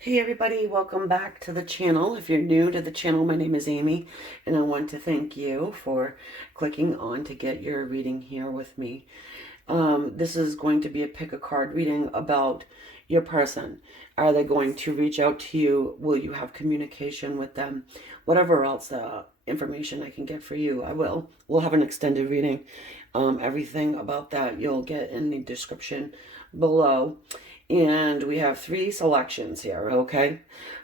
Hey everybody, welcome back to the channel. If you're new to the channel, my name is Amy, and I want to thank you for clicking on to get your reading here with me. This is going to be a pick a card reading about your person. Are they going to reach out to you? Will you have communication with them? Whatever else information I can get for you, I will. We'll have an extended reading. Everything about that you'll get in the description below. And we have 3 selections here, okay?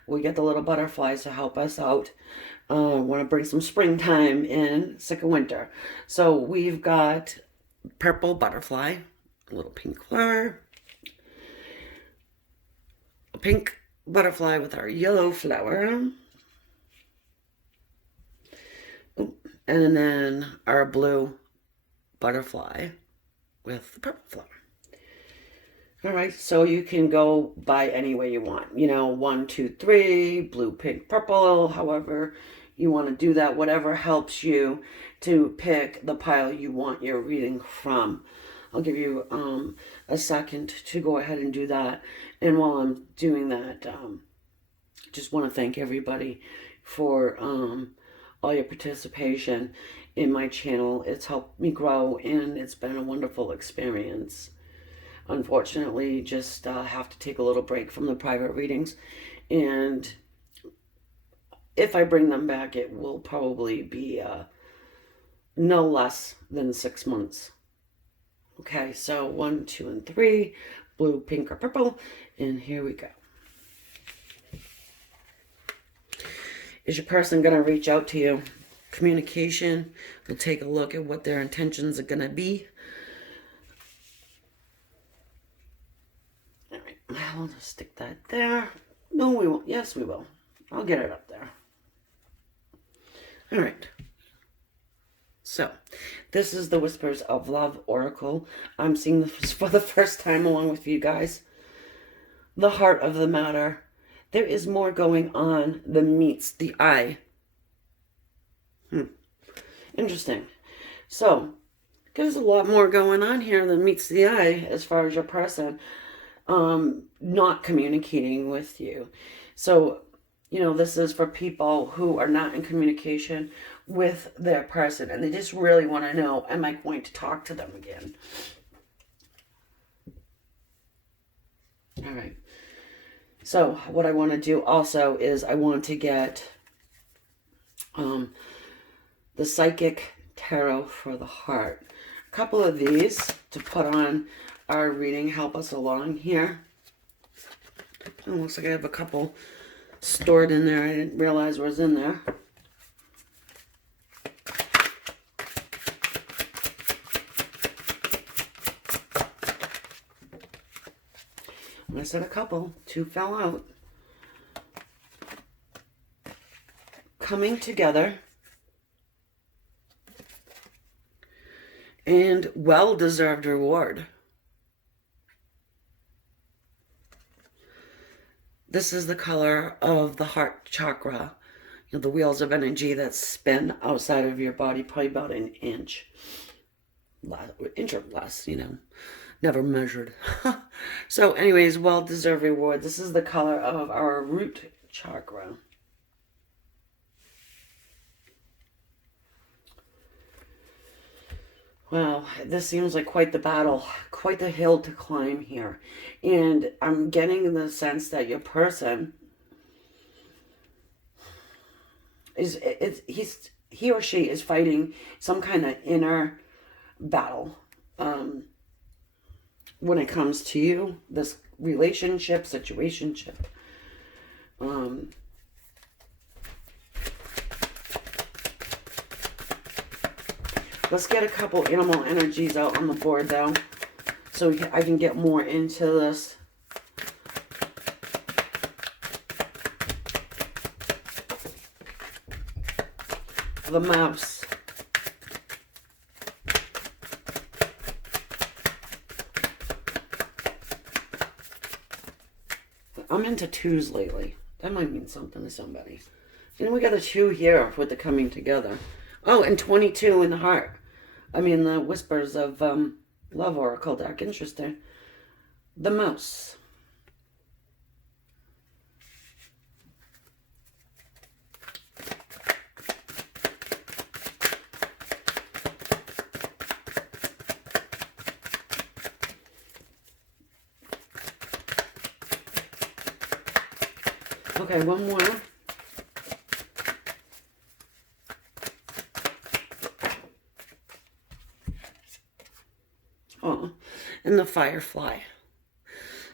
We get the little butterflies to help us out. Want to bring some springtime in, sick of winter. So we've got purple butterfly, a little pink flower, a pink butterfly with our yellow flower, and then our blue butterfly with the purple flower. All right, so you can go by any way you want. 1, 2, 3, blue, pink, purple, however you want to do that, whatever helps you to pick the pile you want your reading from. I'll give you a second to go ahead and do that. And while I'm doing that, just want to thank everybody for all your participation in my channel. It's helped me grow, and it's been a wonderful experience. Unfortunately, just have to take a little break from the private readings, and if I bring them back, it will probably be no less than 6 months. Okay, so 1, 2, and 3, blue, pink, or purple, and here we go. Is your person going to reach out to you? Communication. We'll take a look at what their intentions are going to be. I'll just stick that there. No, we won't. Yes, we will. I'll get it up there. All right. So, this is the Whispers of Love Oracle. I'm seeing this for the first time along with you guys. The heart of the matter. There is more going on than meets the eye. Interesting. So, there's a lot more going on here than meets the eye as far as your person not communicating with you. So, this is for people who are not in communication with their person, and they just really want to know, am I going to talk to them again? All right. So what I want to do also is I want to get the Psychic Tarot for the Heart. A couple of these to put on our reading, help us along here. It looks like I have a couple stored in there. I didn't realize was in there. I said a couple, 2 fell out. Coming together. And well-deserved reward. This is the color of the heart chakra. The wheels of energy that spin outside of your body, probably about an inch or less, never measured. So anyways, well-deserved reward. This is the color of our root chakra. Wow, this seems like quite the battle, quite the hill to climb here. And I'm getting the sense that your person he or she is fighting some kind of inner battle when it comes to you, this relationship, situationship. Let's get a couple animal energies out on the board, though, so I can get more into this. The mouse. I'm into 2s lately. That might mean something to somebody. And we got a 2 here with the coming together. Oh, and 22 in the heart. I mean, the Whispers of Love Oracle deck. Interesting. The mouse. Okay, one more. Oh, and the firefly.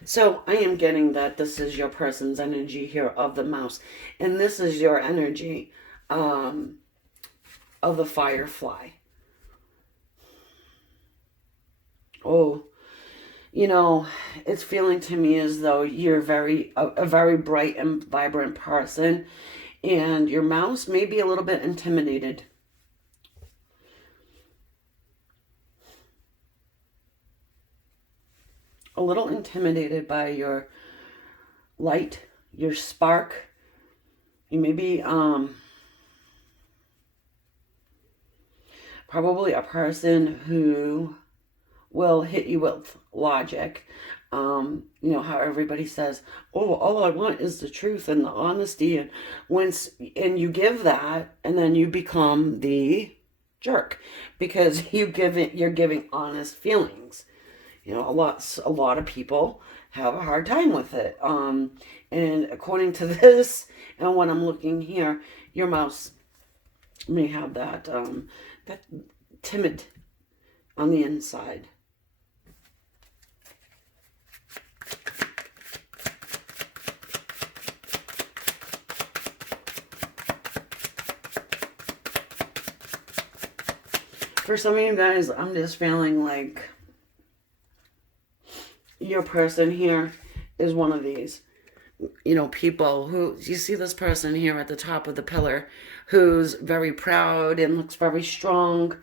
So I am getting that this is your person's energy here of the mouse. And this is your energy of the firefly. Oh, you know, it's feeling to me as though you're a very bright and vibrant person. And your mouse may be a little bit intimidated. A little intimidated by your light, your spark. You may be probably a person who will hit you with logic. You know how everybody says, "Oh, all I want is the truth and the honesty," and and you give that, and then you become the jerk because you're giving honest feelings. You know, a lot of people have a hard time with it. And according to this and what I'm looking here, your mouse may have that timid on the inside. For some of you guys, I'm just feeling like your person here is one of these, you know, people who, you see this person here at the top of the pillar who's very proud and looks very strong.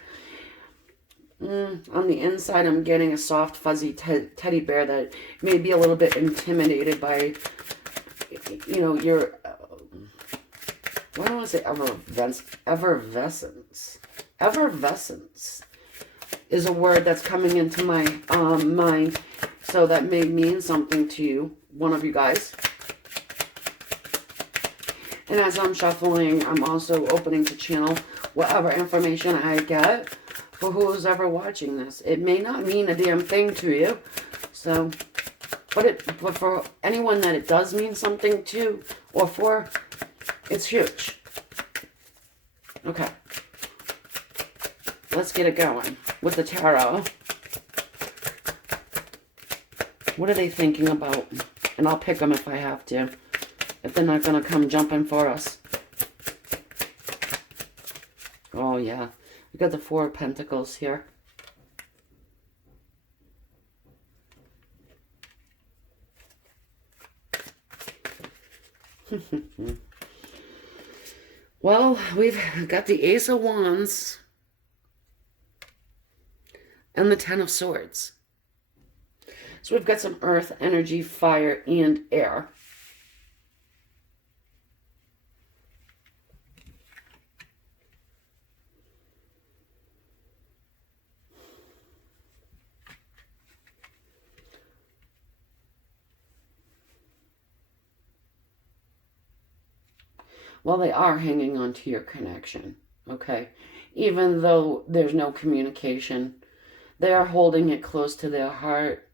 On the inside, I'm getting a soft, fuzzy teddy bear that may be a little bit intimidated by, you know, your, why do I say effervescence? Effervescence is a word that's coming into my mind. So that may mean something to you, one of you guys. And as I'm shuffling, I'm also opening to channel whatever information I get for who's ever watching this. It may not mean a damn thing to you. So, but for anyone that it does mean something to or for, it's huge. Okay. Let's get it going with the tarot. What are they thinking about? And I'll pick them if I have to. If they're not going to come jumping for us. Oh, yeah. We got the Four of Pentacles here. Well, we've got the Ace of Wands and the Ten of Swords. So we've got some earth, energy, fire, and air. Well, they are hanging on to your connection, okay? Even though there's no communication, they are holding it close to their heart.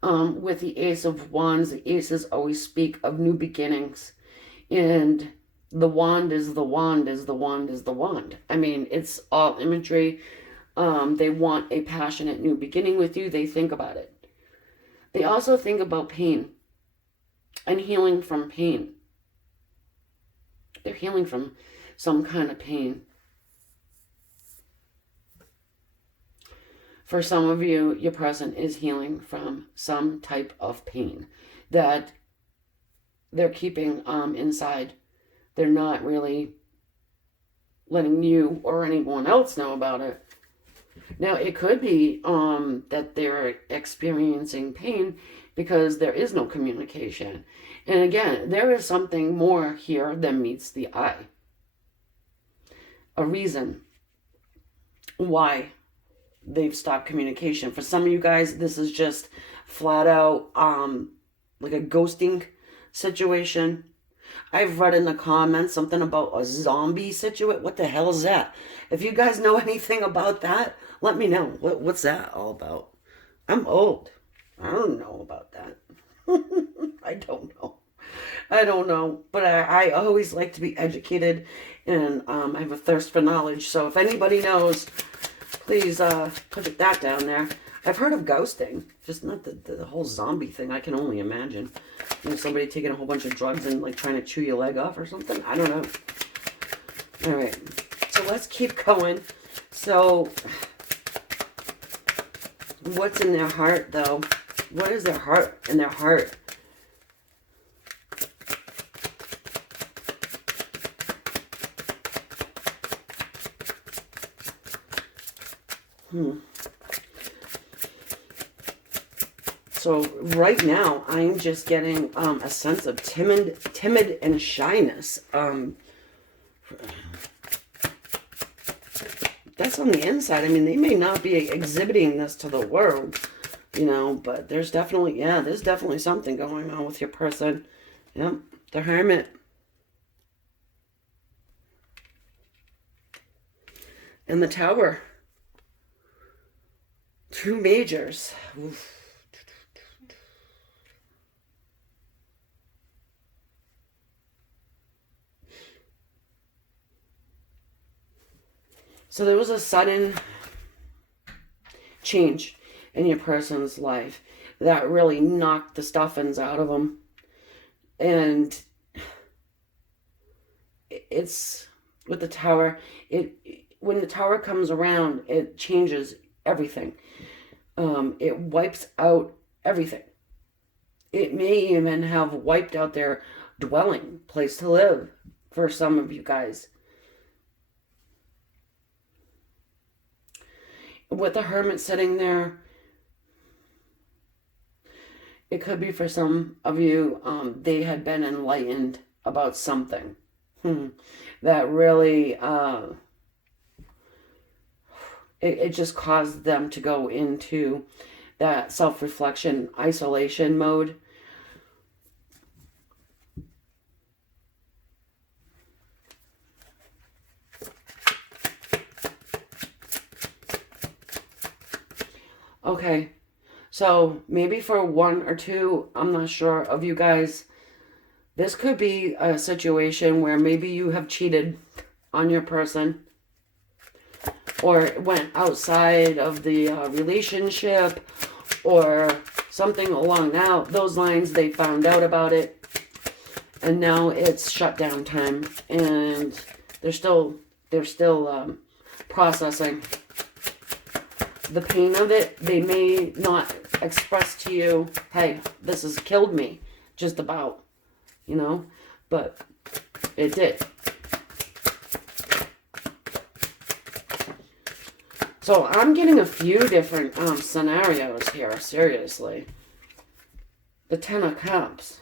With the Ace of Wands, the Aces always speak of new beginnings. And the wand is the wand is the wand is the wand. I mean, it's all imagery. They want a passionate new beginning with you. They think about it. They also think about pain and healing from pain. They're healing from some kind of pain. For some of you, your person is healing from some type of pain that they're keeping inside. They're not really letting you or anyone else know about it. Now, it could be that they're experiencing pain because there is no communication. And again, there is something more here than meets the eye. A reason why they've stopped communication. For some of you guys, this is just flat out like a ghosting situation. I've read in the comments something about a zombie situation. What the hell is that? If you guys know anything about that, let me know. What's that all about? I'm old. I don't know about that. I don't know. I don't know, but I always like to be educated, and I have a thirst for knowledge. So if anybody knows, please put that down there. I've heard of ghosting, just not the whole zombie thing. I can only imagine. You know, somebody taking a whole bunch of drugs and like trying to chew your leg off or something. I don't know. All right, so let's keep going. So what's in their heart, though? What is their heart in their heart? So right now, I'm just getting a sense of timid and shyness. That's on the inside. I mean, they may not be exhibiting this to the world, you know, but there's definitely something going on with your person. Yep, the Hermit. And the Tower. Two majors. Oof. So there was a sudden change in your person's life that really knocked the stuffings out of them. And it's with the Tower, when the Tower comes around, it changes everything. It wipes out everything. It may even have wiped out their dwelling place to live for some of you guys. With the Hermit sitting there, it could be for some of you, they had been enlightened about something that really, it just caused them to go into that self-reflection, isolation mode. Okay, so maybe for one or two, I'm not sure, of you guys, this could be a situation where maybe you have cheated on your person or went outside of the relationship or something along those lines. They found out about it and now it's shutdown time and they're still processing the pain of it. They may not express to you, hey, this has killed me, just about, you know, but it did. So I'm getting a few different scenarios here, seriously. The Ten of Cups.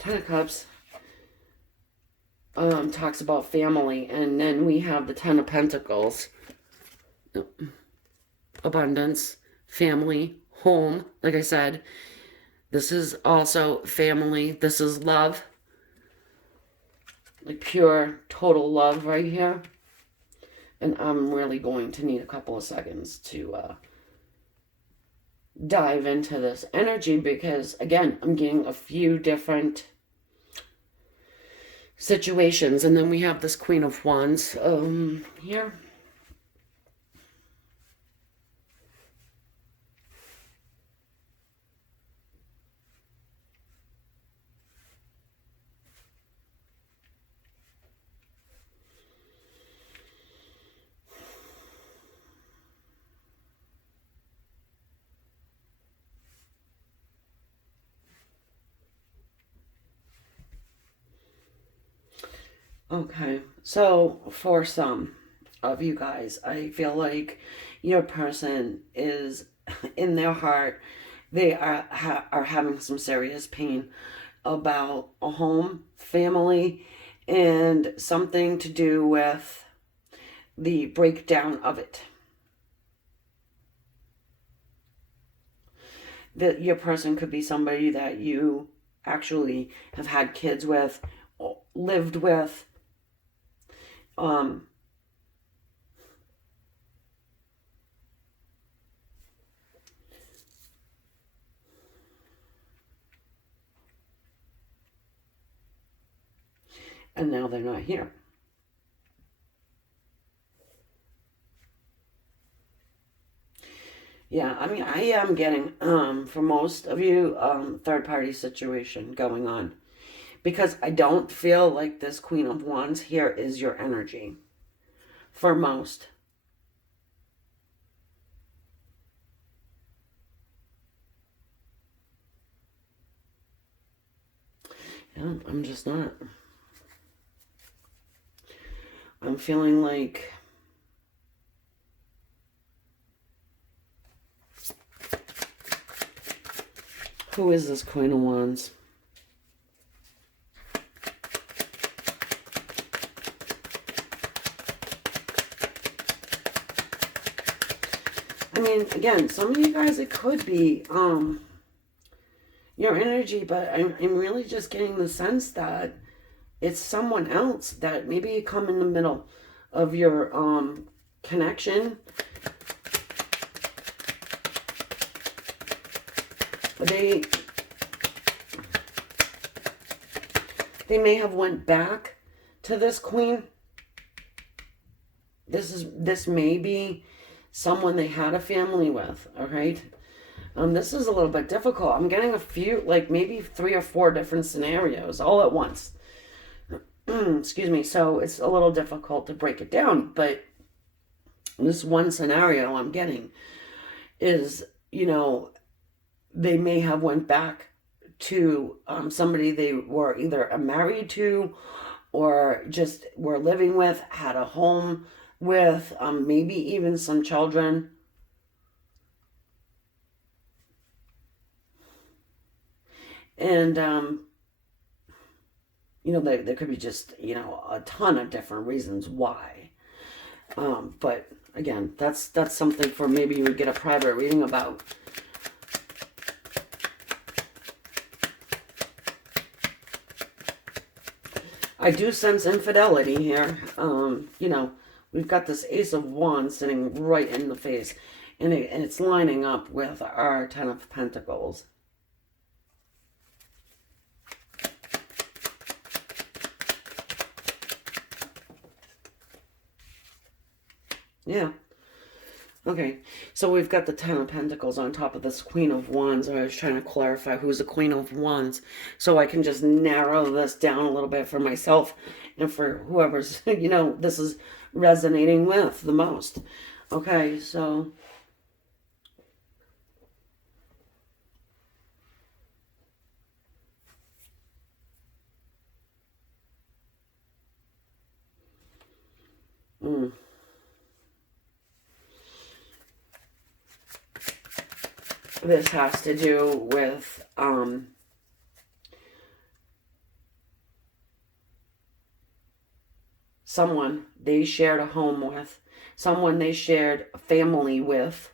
Ten of Cups talks about family, and then we have the Ten of Pentacles. Abundance, family, home. Like I said, this is also family. This is love. Like pure, total love right here. And I'm really going to need a couple of seconds to dive into this energy because, again, I'm getting a few different situations. And then we have this Queen of Wands here. Okay, so for some of you guys, I feel like your person is in their heart, they are having some serious pain about a home, family, and something to do with the breakdown of it. That your person could be somebody that you actually have had kids with, lived with, And now they're not here. Yeah, I mean, I am getting, for most of you, third-party situation going on. Because I don't feel like this Queen of Wands here is your energy. For most. Yeah, I'm just not. I'm feeling like who is this Queen of Wands? I mean, again, some of you guys, it could be your energy, but I'm really just getting the sense that it's someone else that maybe you come in the middle of your connection. They may have went back to this queen. This may be someone they had a family with, all right? This is a little bit difficult. I'm getting a few, like maybe 3 or 4 different scenarios all at once. Excuse me. So it's a little difficult to break it down, but this one scenario I'm getting is, you know, they may have went back to somebody they were either married to or just were living with, had a home with, maybe even some children. And, you know, there could be just, you know, a ton of different reasons why. But again, that's something for maybe you would get a private reading about. I do sense infidelity here. You know, we've got this Ace of Wands sitting right in the face, and it's lining up with our Ten of Pentacles. Yeah. Okay, so we've got the Ten of Pentacles on top of this Queen of Wands. I was trying to clarify who's the Queen of Wands so I can just narrow this down a little bit for myself and for whoever's, you know, this is resonating with the most. Okay, so... This has to do with someone they shared a home with, someone they shared a family with,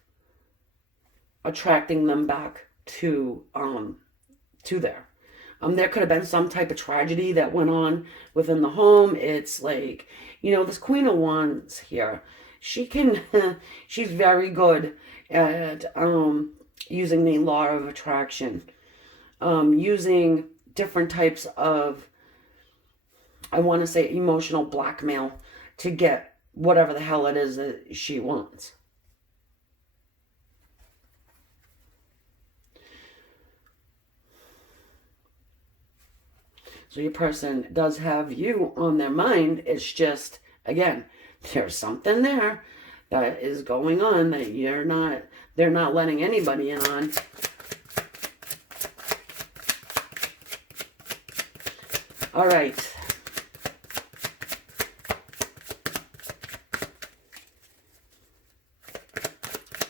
attracting them back to there. There could have been some type of tragedy that went on within the home. It's like, you know, this Queen of Wands here, she can, she's very good at using the law of attraction, using different types of, I want to say, emotional blackmail to get whatever the hell it is that she wants. So your person does have you on their mind. It's just, again, there's something there that is going on that they're not letting anybody in on. All right.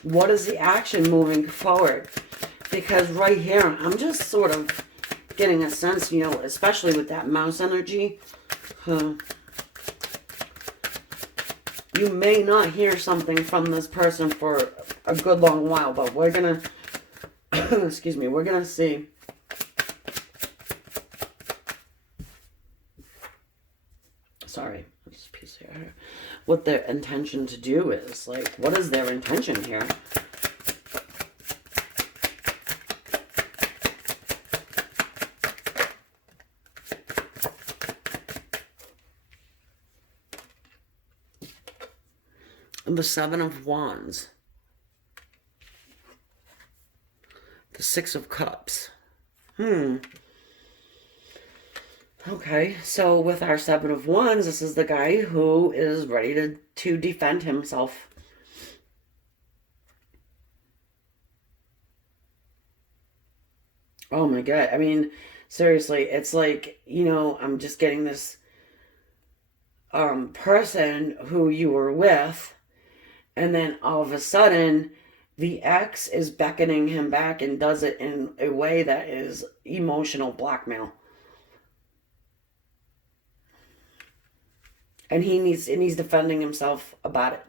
What is the action moving forward? Because right here, I'm just sort of getting a sense, you know, especially with that mouse energy, you may not hear something from this person for a good long while, but we're gonna, excuse me, we're gonna see. Sorry, this piece here. What their intention to do is. Like, what is their intention here? And the Seven of Wands. The Six of Cups. Okay, so with our Seven of Wands, this is the guy who is ready to defend himself. Oh my God. I mean, seriously, it's like, I'm just getting this person who you were with, and then all of a sudden, the ex is beckoning him back and does it in a way that is emotional blackmail. And he's defending himself about it.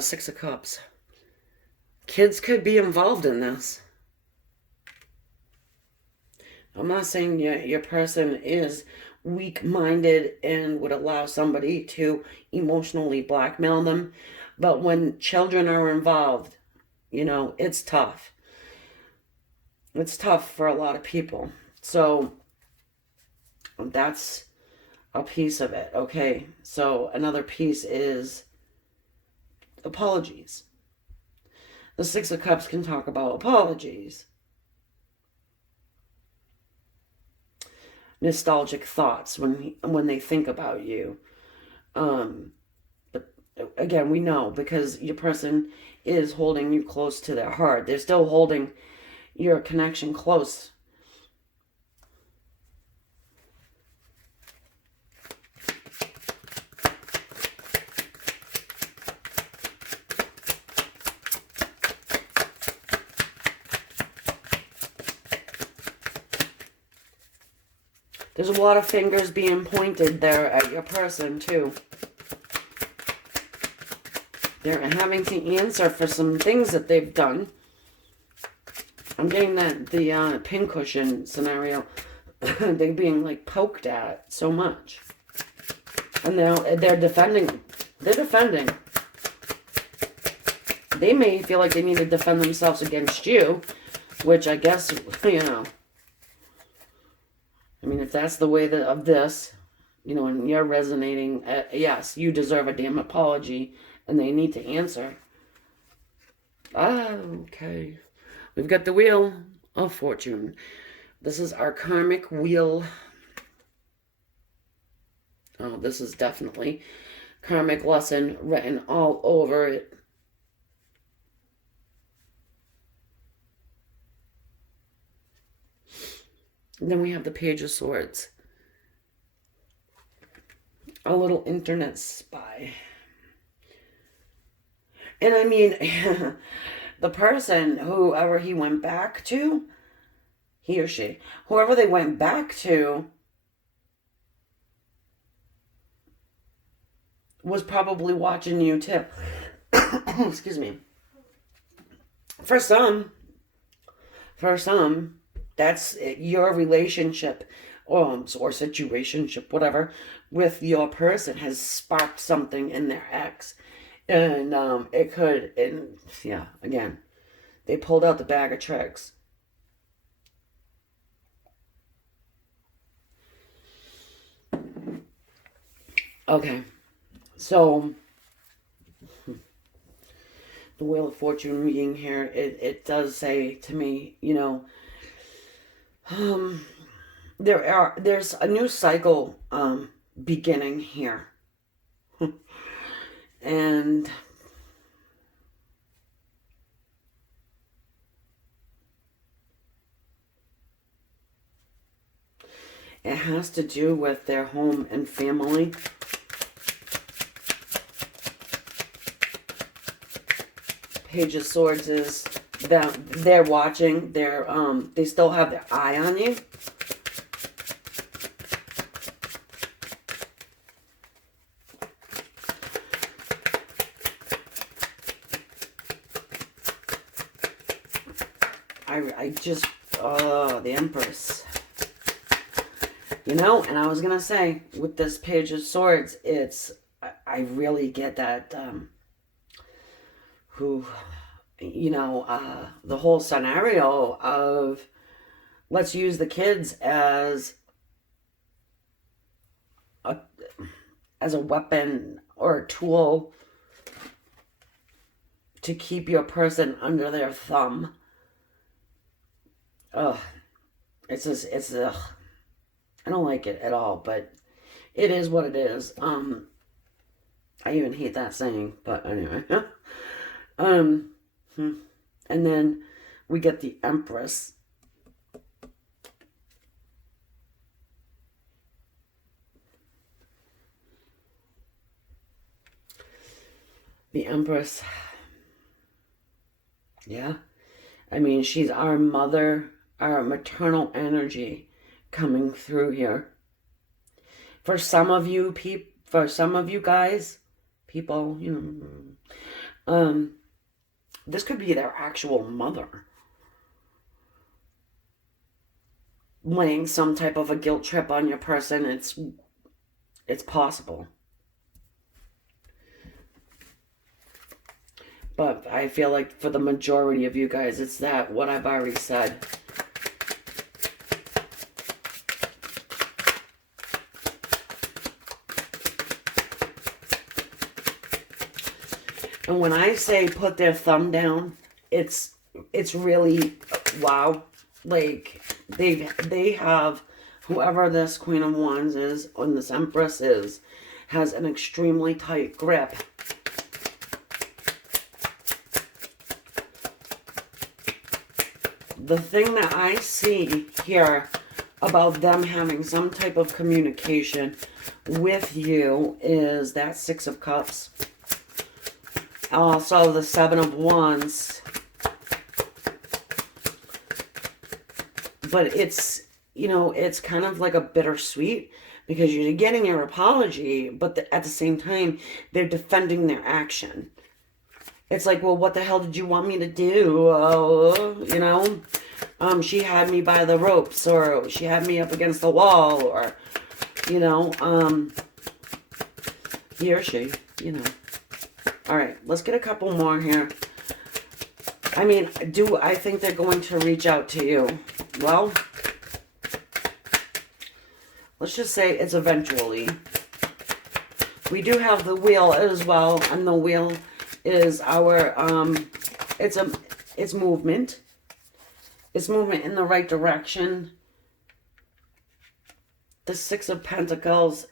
Six of Cups. Kids could be involved in this. I'm not saying your person is weak-minded and would allow somebody to emotionally blackmail them, but when children are involved, it's tough. It's tough for a lot of people. So that's a piece of it, okay? So another piece is apologies. The Six of Cups can talk about apologies. Nostalgic thoughts when they think about you. But again, we know because your person is holding you close to their heart. They're still holding your connection close. There's a lot of fingers being pointed there at your person, too. They're having to answer for some things that they've done. I'm getting the pincushion scenario. They're being, like, poked at so much. And now they're defending. They're defending. They may feel like they need to defend themselves against you, which I guess, I mean, if that's the way of this, and you're resonating, yes, you deserve a damn apology, and they need to answer. Okay. We've got the Wheel of Fortune. This is our karmic wheel. Oh, this is definitely karmic lesson written all over it. And then we have the Page of Swords. A little internet spy. And I mean, the person, whoever he went back to, he or she, whoever they went back to, was probably watching you too. Excuse me. For some, that's your relationship or situationship, whatever, with your person has sparked something in their ex. And it could, and yeah, again, they pulled out the bag of tricks. Okay, so the Wheel of Fortune being here, it does say to me, there's a new cycle beginning here. And it has to do with their home and family. Page of Swords is that they're watching. They still have their eye on you. I just, the Empress. And I was going to say, with this Page of Swords, I really get that, the whole scenario of let's use the kids a, as a weapon or a tool to keep your person under their thumb. Ugh. It's ugh. I don't like it at all, but it is what it is. I even hate that saying, but anyway. And then we get the Empress. The Empress. Yeah. I mean, she's our mother, our maternal energy coming through here. For some of you guys, people, this could be their actual mother laying some type of a guilt trip on your person. It's possible. But I feel like for the majority of you guys, it's what I've already said. And when I say put their thumb down, it's really, wow. Like, they have, whoever this Queen of Wands is, and this Empress is, has an extremely tight grip. The thing that I see here about them having some type of communication with you is that Six of Cups. Also, the Seven of Wands. But it's, it's kind of like a bittersweet because you're getting your apology, but at the same time, they're defending their action. It's like, well, what the hell did you want me to do? She had me by the ropes, or she had me up against the wall, or, he or she, All right, let's get a couple more here. I mean, do I think they're going to reach out to you? Well, let's just say it's eventually. We do have the Wheel as well, and the Wheel is our, it's movement. It's movement in the right direction. The Six of Pentacles,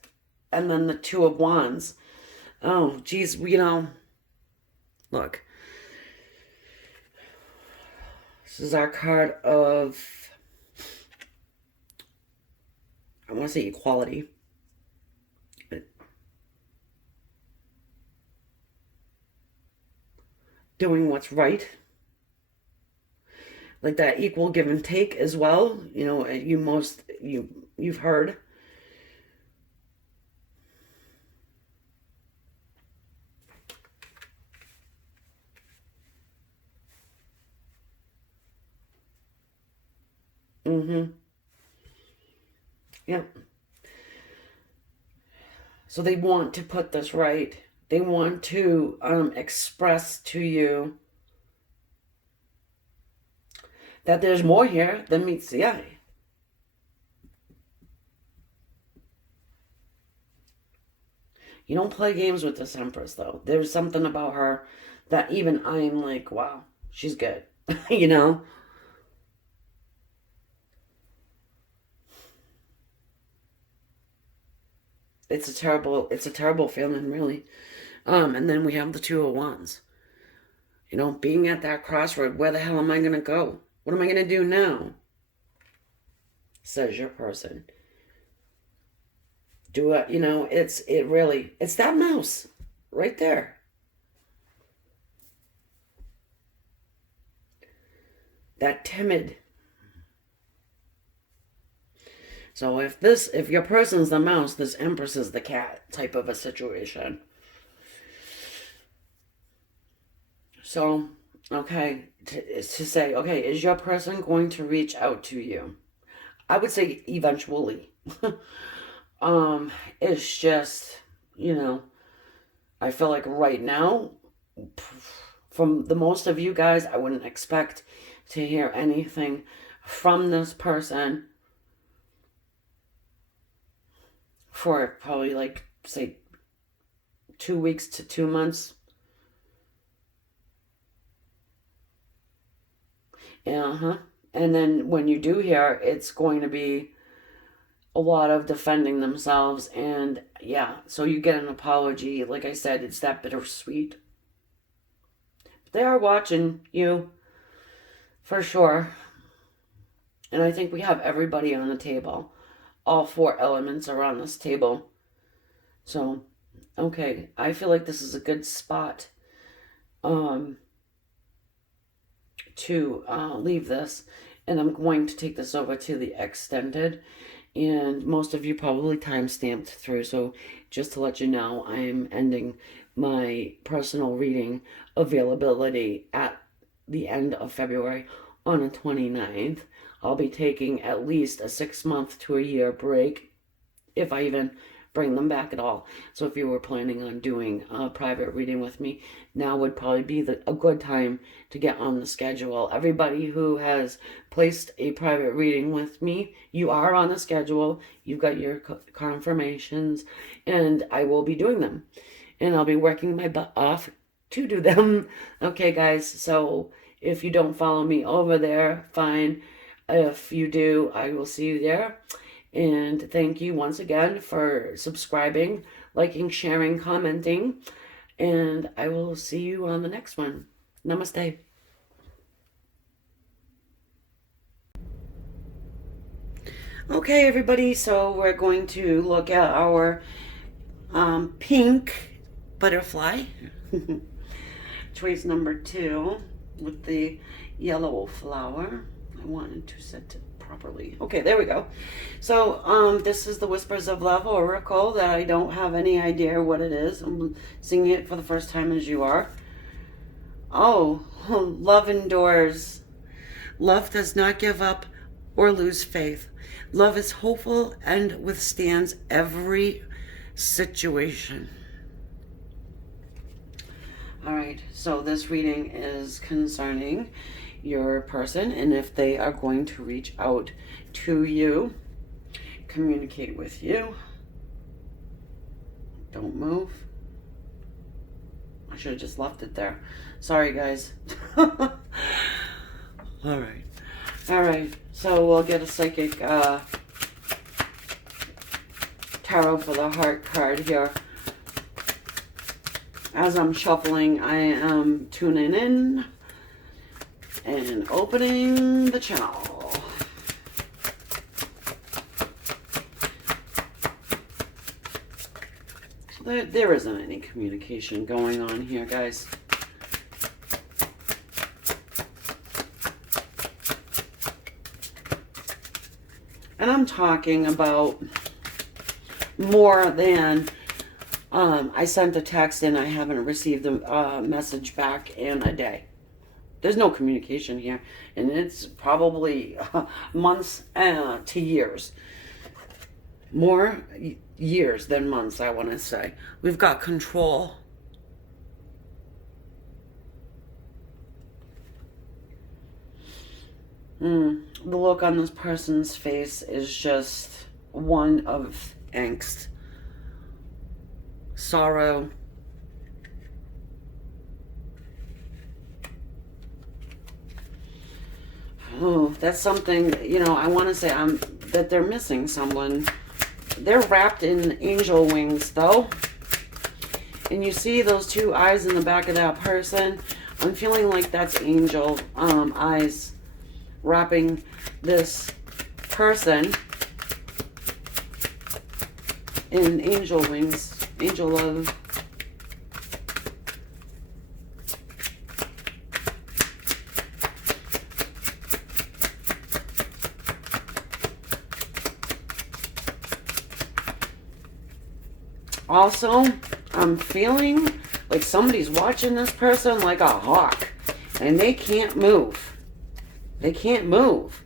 and then the Two of Wands. Oh, geez, look. This is our card of, I want to say equality. Doing what's right. Like that equal give and take as well. You've heard. Yep. So they want to put this right. They want to express to you that there's more here than meets the eye. You don't play games with this Empress, though. There's something about her that even I'm like, wow, she's good. It's a terrible feeling, really. And then we have the Two of Wands. Being at that crossroad, where the hell am I going to go? What am I going to do now? Says your person. Do it, it's that mouse right there. That timid. So if your person's the mouse, this Empress is the cat type of a situation. So, okay, to say, okay, is your person going to reach out to you? I would say eventually. It's just, I feel like right now, from the most of you guys, I wouldn't expect to hear anything from this person for probably like, say, 2 weeks to 2 months. And then when you do hear, it's going to be a lot of defending themselves. And yeah, so you get an apology. Like I said, it's that bittersweet. They are watching you for sure. And I think we have everybody on the table. All 4 elements are on this table. So, okay, I feel like this is a good spot to leave this. And I'm going to take this over to the extended. And most of you probably time-stamped through. So just to let you know, I'm ending my personal reading availability at the end of February on the 29th. I'll be taking at least a 6-month to a year break, if I even bring them back at all. So if you were planning on doing a private reading with me, now would probably be a good time to get on the schedule. Everybody who has placed a private reading with me, you are on the schedule. You've got your confirmations, and I will be doing them. And I'll be working my butt off to do them. Okay, guys, so if you don't follow me over there, fine. If you do, I will see you there. And thank you once again for subscribing, liking, sharing, commenting. And I will see you on the next one. Namaste. Okay, everybody, so we're going to look at our pink butterfly. Choice number 2 with the yellow flower. I wanted to set it properly. Okay, there we go. So this is the Whispers of Love Oracle that I don't have any idea what it is. I'm singing it for the first time as you are. Oh, love endures. Love does not give up or lose faith. Love is hopeful and withstands every situation. All right, so this reading is concerning your person and if they are going to reach out to you, communicate with you. Don't move. I should have just left it there. Sorry, guys. All right. So we'll get a psychic tarot for the heart card here. As I'm shuffling, I am tuning in and opening the channel. So there isn't any communication going on here, guys. And I'm talking about more than I sent a text and I haven't received a message back in a day. There's no communication here, and it's probably months to years. More years than months, I want to say. We've got control. The look on this person's face is just one of angst, sorrow. Oh, that's something, I want to say that they're missing someone. They're wrapped in angel wings, though. And you see those 2 eyes in the back of that person. I'm feeling like that's angel eyes wrapping this person in angel wings, angel love. Also, I'm feeling like somebody's watching this person like a hawk, and they can't move. They can't move.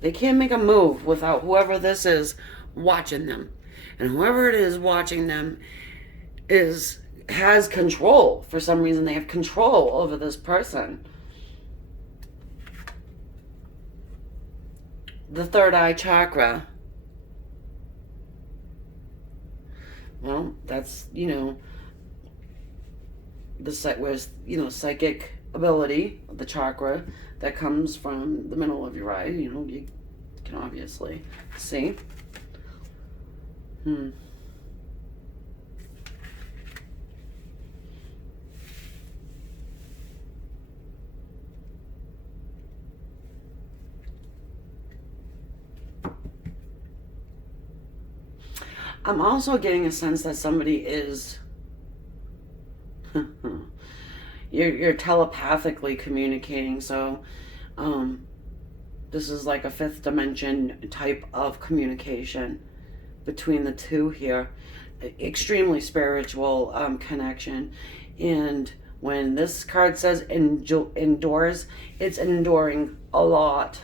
They can't make a move without whoever this is watching them. And whoever it is watching them is has control. For some reason, they have control over this person. The third eye chakra. Well, that's, the psychic ability, the chakra that comes from the middle of your eye. You can obviously see. I'm also getting a sense that somebody is you're telepathically communicating. So this is like a fifth dimension type of communication between the two here. Extremely spiritual connection. And when this card says endures, it's enduring a lot.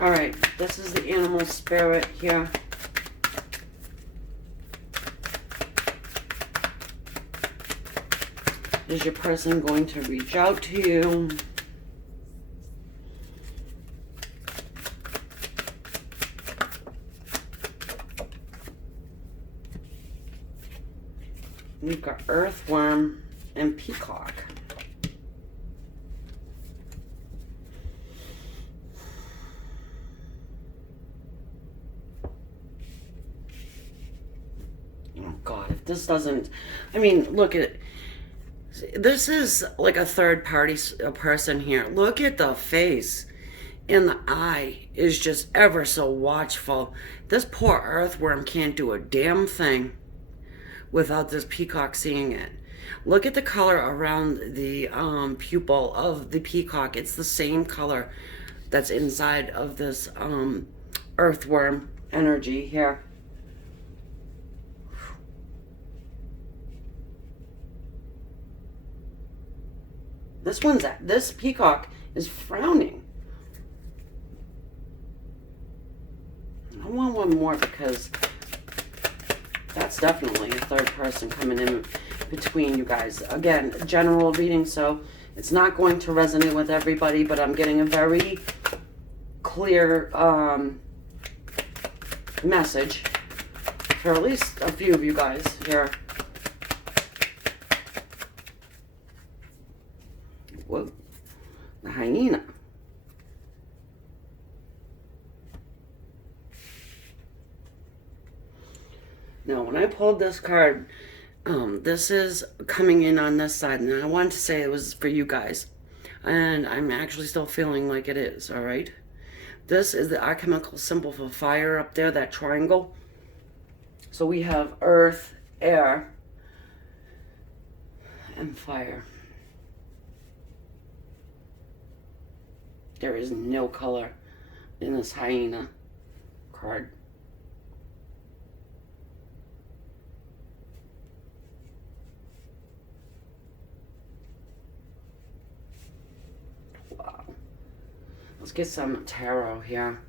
All right, this is the animal spirit here. Is your person going to reach out to you? We've got earthworm and peacock. Oh God, if this doesn't, look at it. This is like a third party person here. Look at the face, and the eye is just ever so watchful. This poor earthworm can't do a damn thing without this peacock seeing it. Look at the color around the pupil of the peacock. It's the same color that's inside of this earthworm energy here. This peacock is frowning. I want one more because that's definitely a third person coming in between you guys. Again, general reading, so it's not going to resonate with everybody, but I'm getting a very clear message for at least a few of you guys here. Whoa, the hyena. Now, when I pulled this card, this is coming in on this side, and I wanted to say it was for you guys, and I'm actually still feeling like it is, all right? This is the alchemical symbol for fire up there, that triangle. So we have earth, air, and fire. There is no color in this hyena card. Wow. Let's get some tarot here.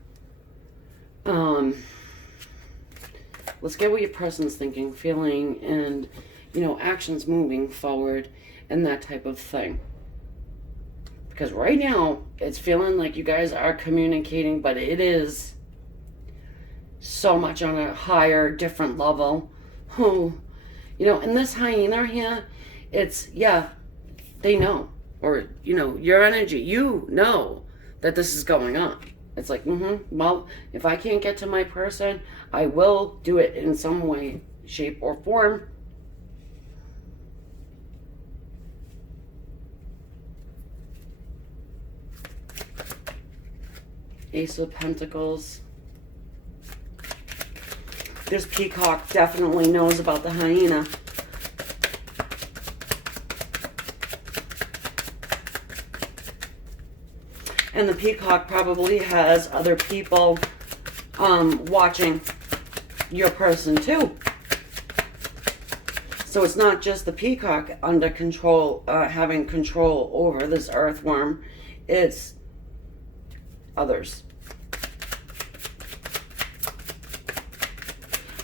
Let's get what your person's thinking, feeling, and, actions moving forward and that type of thing. Because right now, it's feeling like you guys are communicating, but it is so much on a higher, different level. And this hyena here, it's, they know. Or, your energy, that this is going on. It's like, well, if I can't get to my person, I will do it in some way, shape, or form. Ace of Pentacles. This peacock definitely knows about the hyena. And the peacock probably has other people watching your person too. So it's not just the peacock under control, having control over this earthworm. It's others.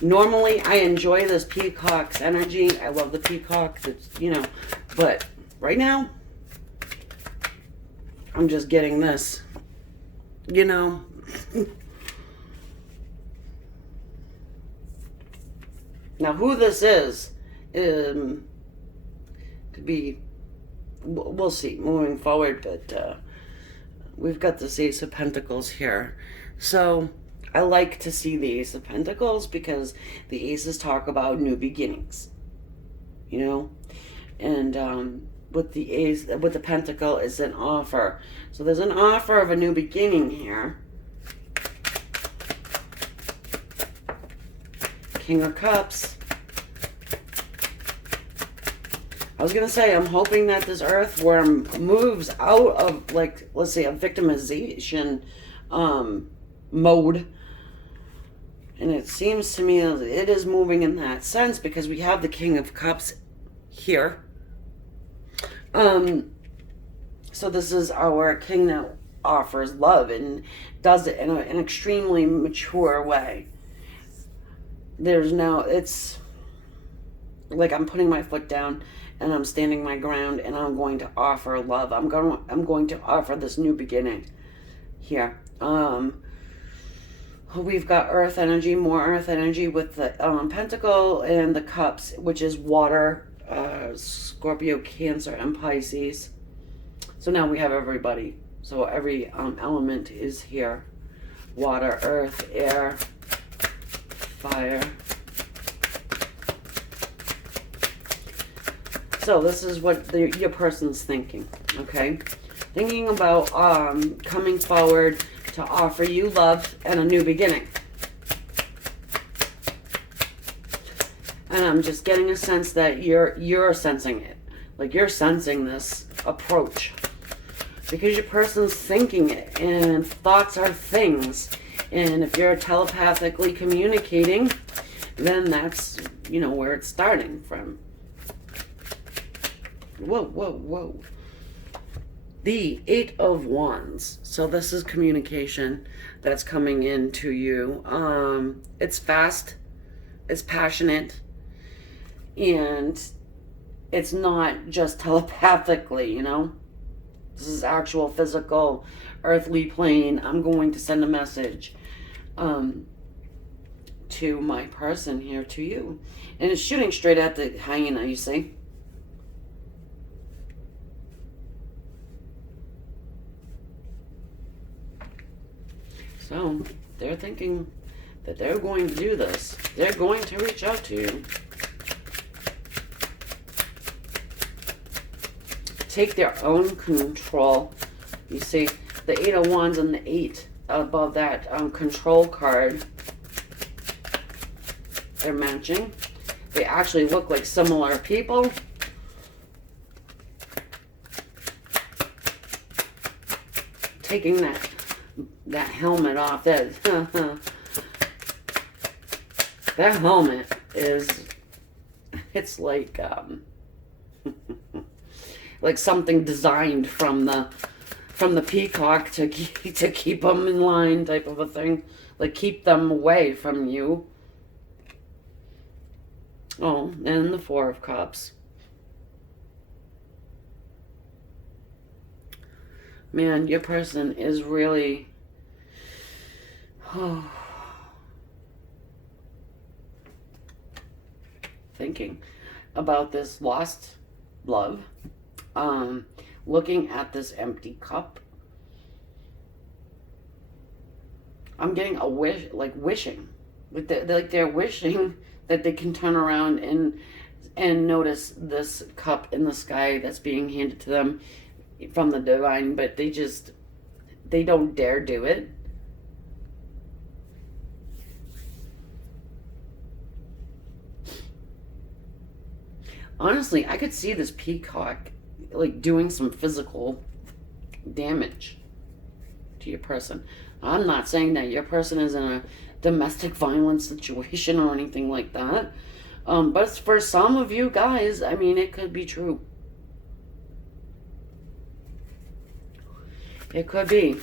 Normally, I enjoy this peacock's energy. I love the peacock, you know, but right now, I'm just getting this, you know. Now, who this is, could be, we'll see moving forward, but we've got this Ace of Pentacles here. So I like to see the Ace of Pentacles because the aces talk about new beginnings, you know, and with the ace, with the pentacle is an offer. So there's an offer of a new beginning here. King of Cups. I was going to say, I'm hoping that this earthworm moves out of, like, let's say, a victimization mode. And it seems to me it is moving in that sense because we have the King of Cups here. So this is our king that offers love and does it in an extremely mature way. There's no, it's like I'm putting my foot down and I'm standing my ground and I'm going to offer love. I'm going to offer this new beginning here. We've got earth energy, more earth energy with the pentacle and the cups, which is water, Scorpio, Cancer, and Pisces. So now we have everybody. So every element is here. Water, earth, air, fire. So this is what your person's thinking, okay? Thinking about coming forward to offer you love and a new beginning. And I'm just getting a sense that you're sensing it. Like you're sensing this approach. Because your person's thinking it, and thoughts are things. And if you're telepathically communicating, then that's, you know, where it's starting from. Whoa, whoa, whoa. The Eight of Wands. So this is communication that's coming into you. It's fast, it's passionate, and it's not just telepathically, you know. This is actual physical, earthly plane. I'm going to send a message to my person here, to you. And it's shooting straight at the hyena, you see. So, they're thinking that they're going to do this. They're going to reach out to you. Take their own control. You see, the Eight of Wands and the 8 above that control card. They're matching. They actually look like similar people. Taking that helmet off. That helmet is, it's like like something designed from the peacock to keep them in line, type of a thing. Like keep them away from you. Oh, and the Four of Cups. Man, your person is really thinking about this lost love. Looking at this empty cup. I'm getting a wish, like wishing. Like they're wishing that they can turn around and notice this cup in the sky that's being handed to them from the divine, but they don't dare do it. Honestly, I could see this peacock like doing some physical damage to your person. I'm not saying that your person is in a domestic violence situation or anything like that. But for some of you guys, I mean, it could be true. It could be.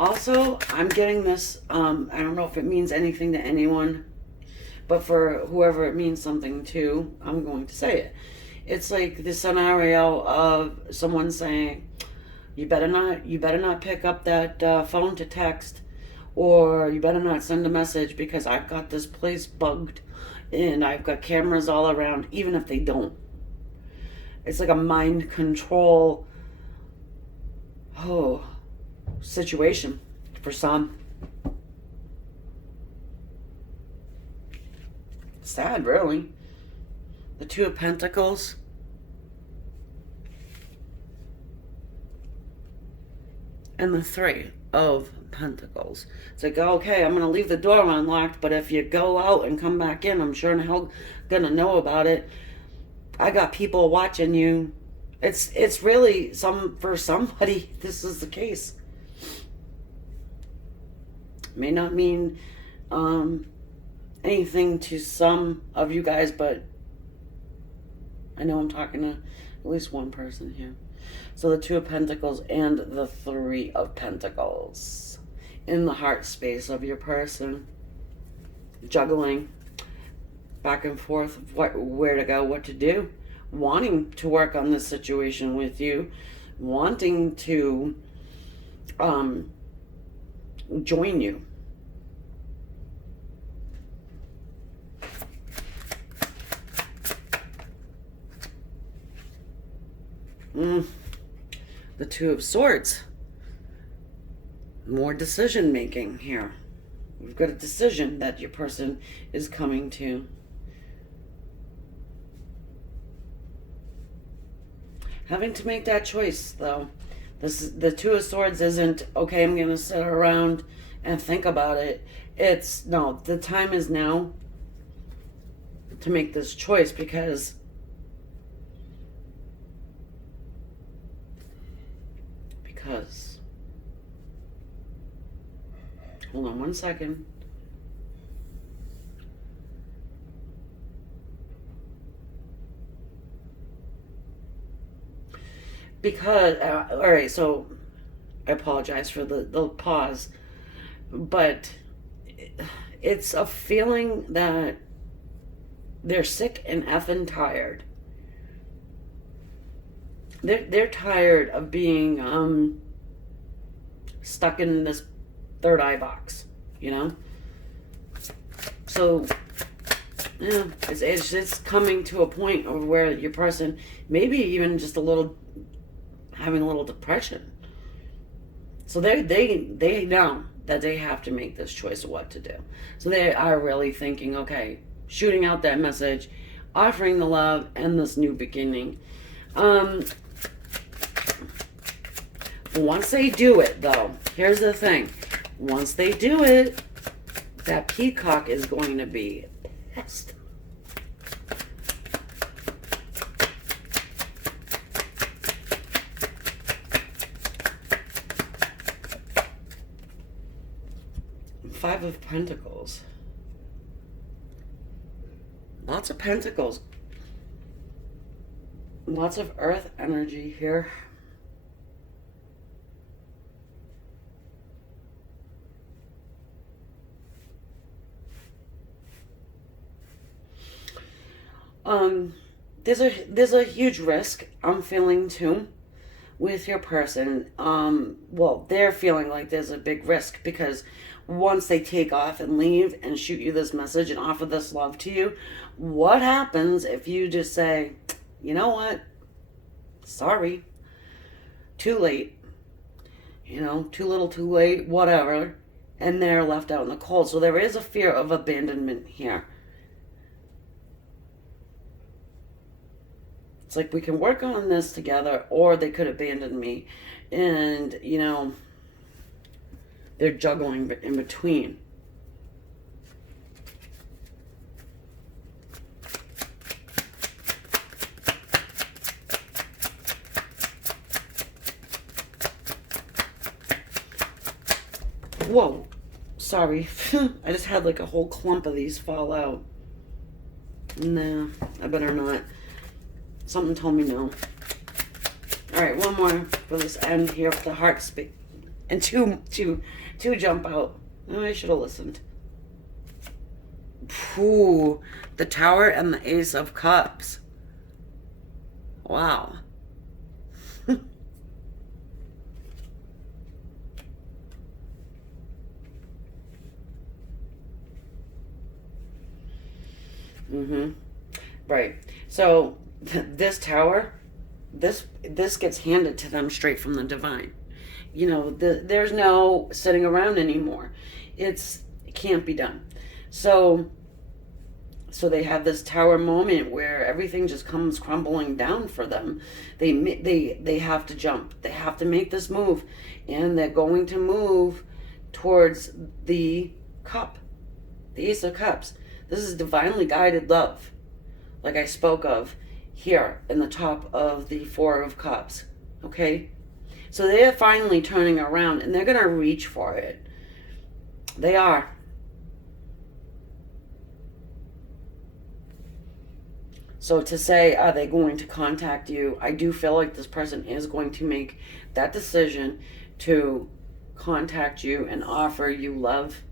Also, I'm getting this, I don't know if it means anything to anyone, but for whoever it means something to, I'm going to say it. It's like the scenario of someone saying, you better not pick up that phone to text, or you better not send a message because I've got this place bugged and I've got cameras all around, even if they don't. It's like a mind control situation for some. Sad, really. The Two of Pentacles and the Three of Pentacles. It's like, okay, I'm going to leave the door unlocked, but if you go out and come back in, I'm sure in hell going to know about it. I got people watching you. It's really for somebody, this is the case. It may not mean anything to some of you guys, but I know I'm talking to at least one person here. So the Two of Pentacles and the Three of Pentacles in the heart space of your person, juggling back and forth of where to go, what to do, wanting to work on this situation with you, wanting to join you. The Two of Swords. More decision making here. We've got a decision that your person is coming to. Having to make that choice, though. The Two of Swords isn't, okay, I'm going to sit around and think about it. It's, no, the time is now to make this choice, because hold on one second. Because, all right, so I apologize for the pause, but it's a feeling that they're sick and effing tired. They're tired of being stuck in this third eye box, you know? So, yeah, it's coming to a point of where your person, maybe even just having a little depression. So they know that they have to make this choice of what to do. So they are really thinking, okay, shooting out that message, offering the love, and this new beginning. Once they do it, though, here's the thing. Once they do it, that peacock is going to be pissed. Five of Pentacles. Lots of pentacles. Lots of earth energy here. There's a huge risk I'm feeling too with your person. Well, they're feeling like there's a big risk, because once they take off and leave and shoot you this message and offer this love to you, what happens if you just say, you know what? Sorry. Too late. You know, too little, too late, whatever. And they're left out in the cold. So there is a fear of abandonment here. It's like, we can work on this together, or they could abandon me. And, you know, they're juggling in between. Whoa, sorry. I just had like a whole clump of these fall out. Nah, I better not. Something told me no. Alright, one more for this end here with the heart space. and two jump out. Oh, I should have listened. Ooh, the Tower and the Ace of Cups. Wow. Mm-hmm. Right. So this tower, this gets handed to them straight from the divine. There's no sitting around anymore. It can't be done. So they have this tower moment where everything just comes crumbling down for them. They have to jump. They have to make this move, and they're going to move towards the cup, the Ace of Cups. This is divinely guided love, like I spoke of here in the top of the Four of Cups. Okay? So they're finally turning around and they're going to reach for it. They are. So to say, are they going to contact you? I do feel like this person is going to make that decision to contact you and offer you love.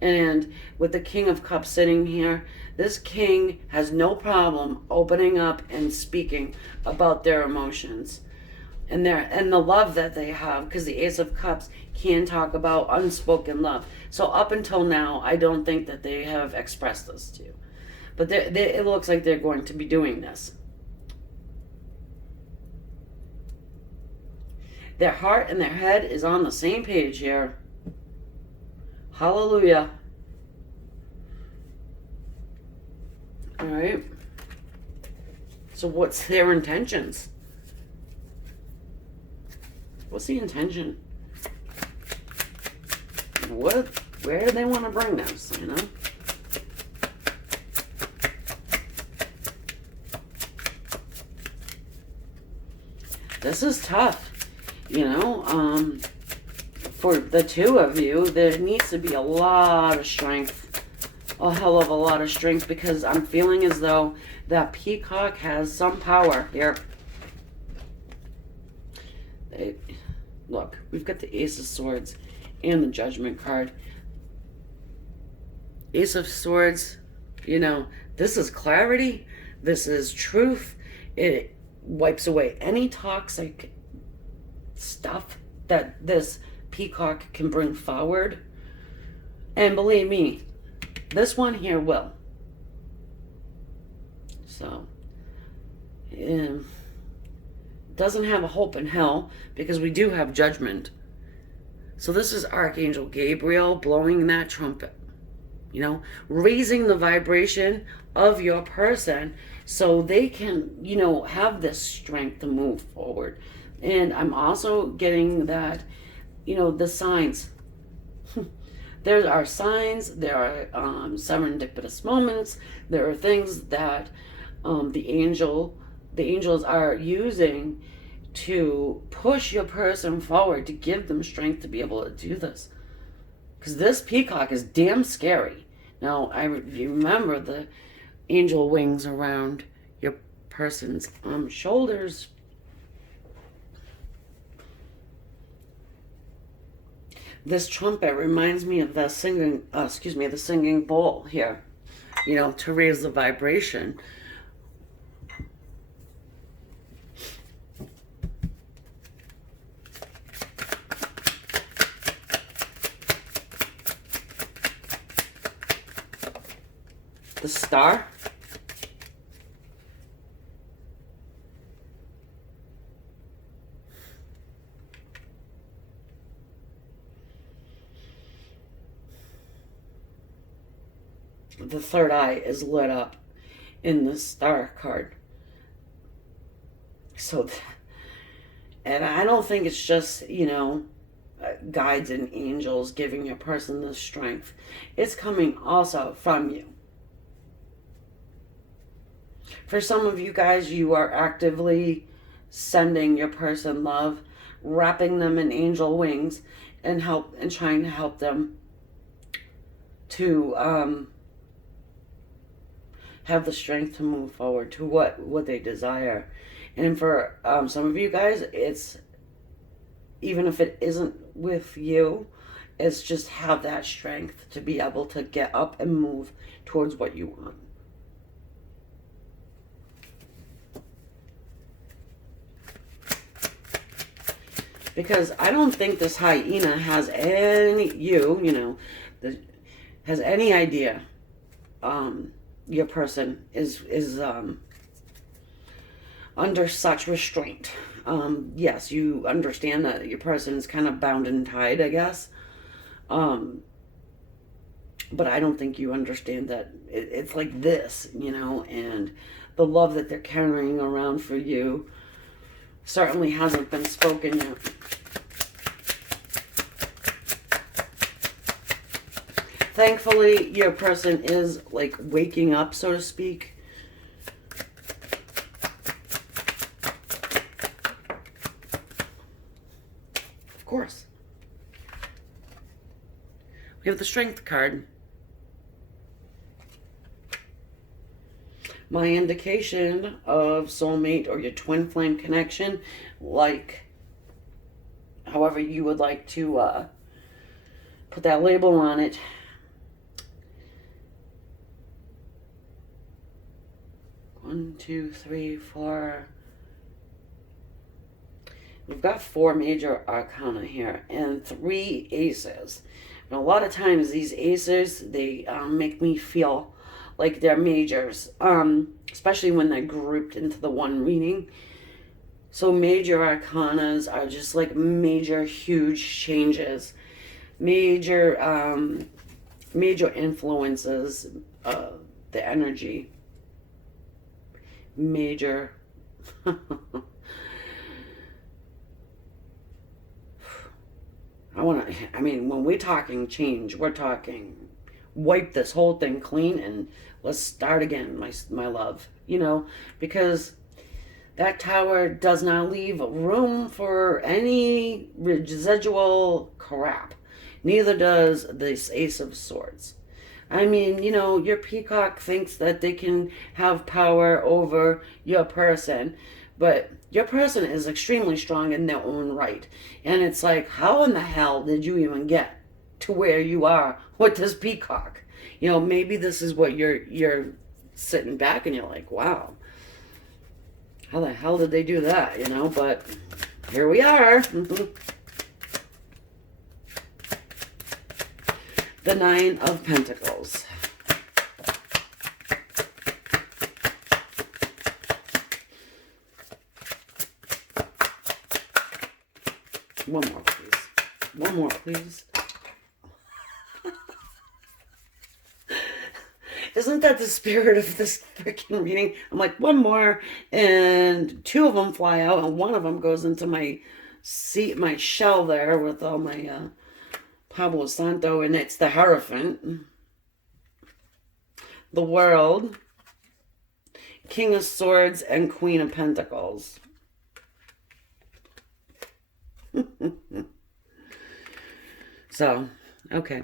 And with the King of Cups sitting here, this king has no problem opening up and speaking about their emotions and the love that they have, because the Ace of Cups can talk about unspoken love. So up until now, I don't think that they have expressed this to you. But it looks like they're going to be doing this. Their heart and their head is on the same page here. Hallelujah. All right. So what's their intentions? What's the intention? Where do they want to bring this, This is tough, for the two of you. There needs to be a lot of strength, a hell of a lot of strength, because I'm feeling as though that peacock has some power here. Look, we've got the Ace of Swords and the Judgment card. Ace of Swords, this is clarity, this is truth. It wipes away any toxic stuff that this peacock can bring forward. And believe me, this one here will. So, doesn't have a hope in hell, because we do have judgment. So this is Archangel Gabriel blowing that trumpet, raising the vibration of your person so they can, have this strength to move forward. And I'm also getting that, the signs. There are signs, there are serendipitous moments, there are things that the angels are using to push your person forward, to give them strength to be able to do this. Because this peacock is damn scary. Now, you remember the angel wings around your person's shoulders. This trumpet reminds me of the singing bowl here, to raise the vibration. The star. The third eye is lit up in the star card. So, and I don't think it's just, guides and angels giving your person the strength. It's coming also from you. For some of you guys, you are actively sending your person love, wrapping them in angel wings, and trying to help them to have the strength to move forward to what they desire. And for some of you guys, it's even if it isn't with you, is just have that strength to be able to get up and move towards what you want. Because I don't think this hyena has any, has any idea your person is under such restraint. Yes, you understand that your person is kind of bound and tied, I guess. But I don't think you understand that it's like this, and the love that they're carrying around for you certainly hasn't been spoken yet. Thankfully, your person is like waking up, so to speak. Of course. We have the Strength card. My indication of soulmate or your twin flame connection, like however you would like to put that label on it. One, two, three, four. We've got 4 major arcana here and 3 aces. And a lot of times these aces, they make me feel like they're majors, especially when they're grouped into the one reading. So major arcanas are just like major, huge changes, major influences, the energy, major. When we're talking change, we're talking wipe this whole thing clean and let's start again, my love. Because that tower does not leave room for any residual crap. Neither does this Ace of Swords. Your peacock thinks that they can have power over your person, but your person is extremely strong in their own right. And it's like, how in the hell did you even get to where you are with this peacock? Maybe this is what you're sitting back and you're like, wow, how the hell did they do that? But here we are. The 9 of Pentacles. One more, please. One more, please. Isn't that the spirit of this freaking reading? I'm like, one more, and 2 of them fly out, and 1 of them goes into my seat, my shell there with all my Pablo Santo, and it's the Hierophant. The World, King of Swords, and Queen of Pentacles. So, okay.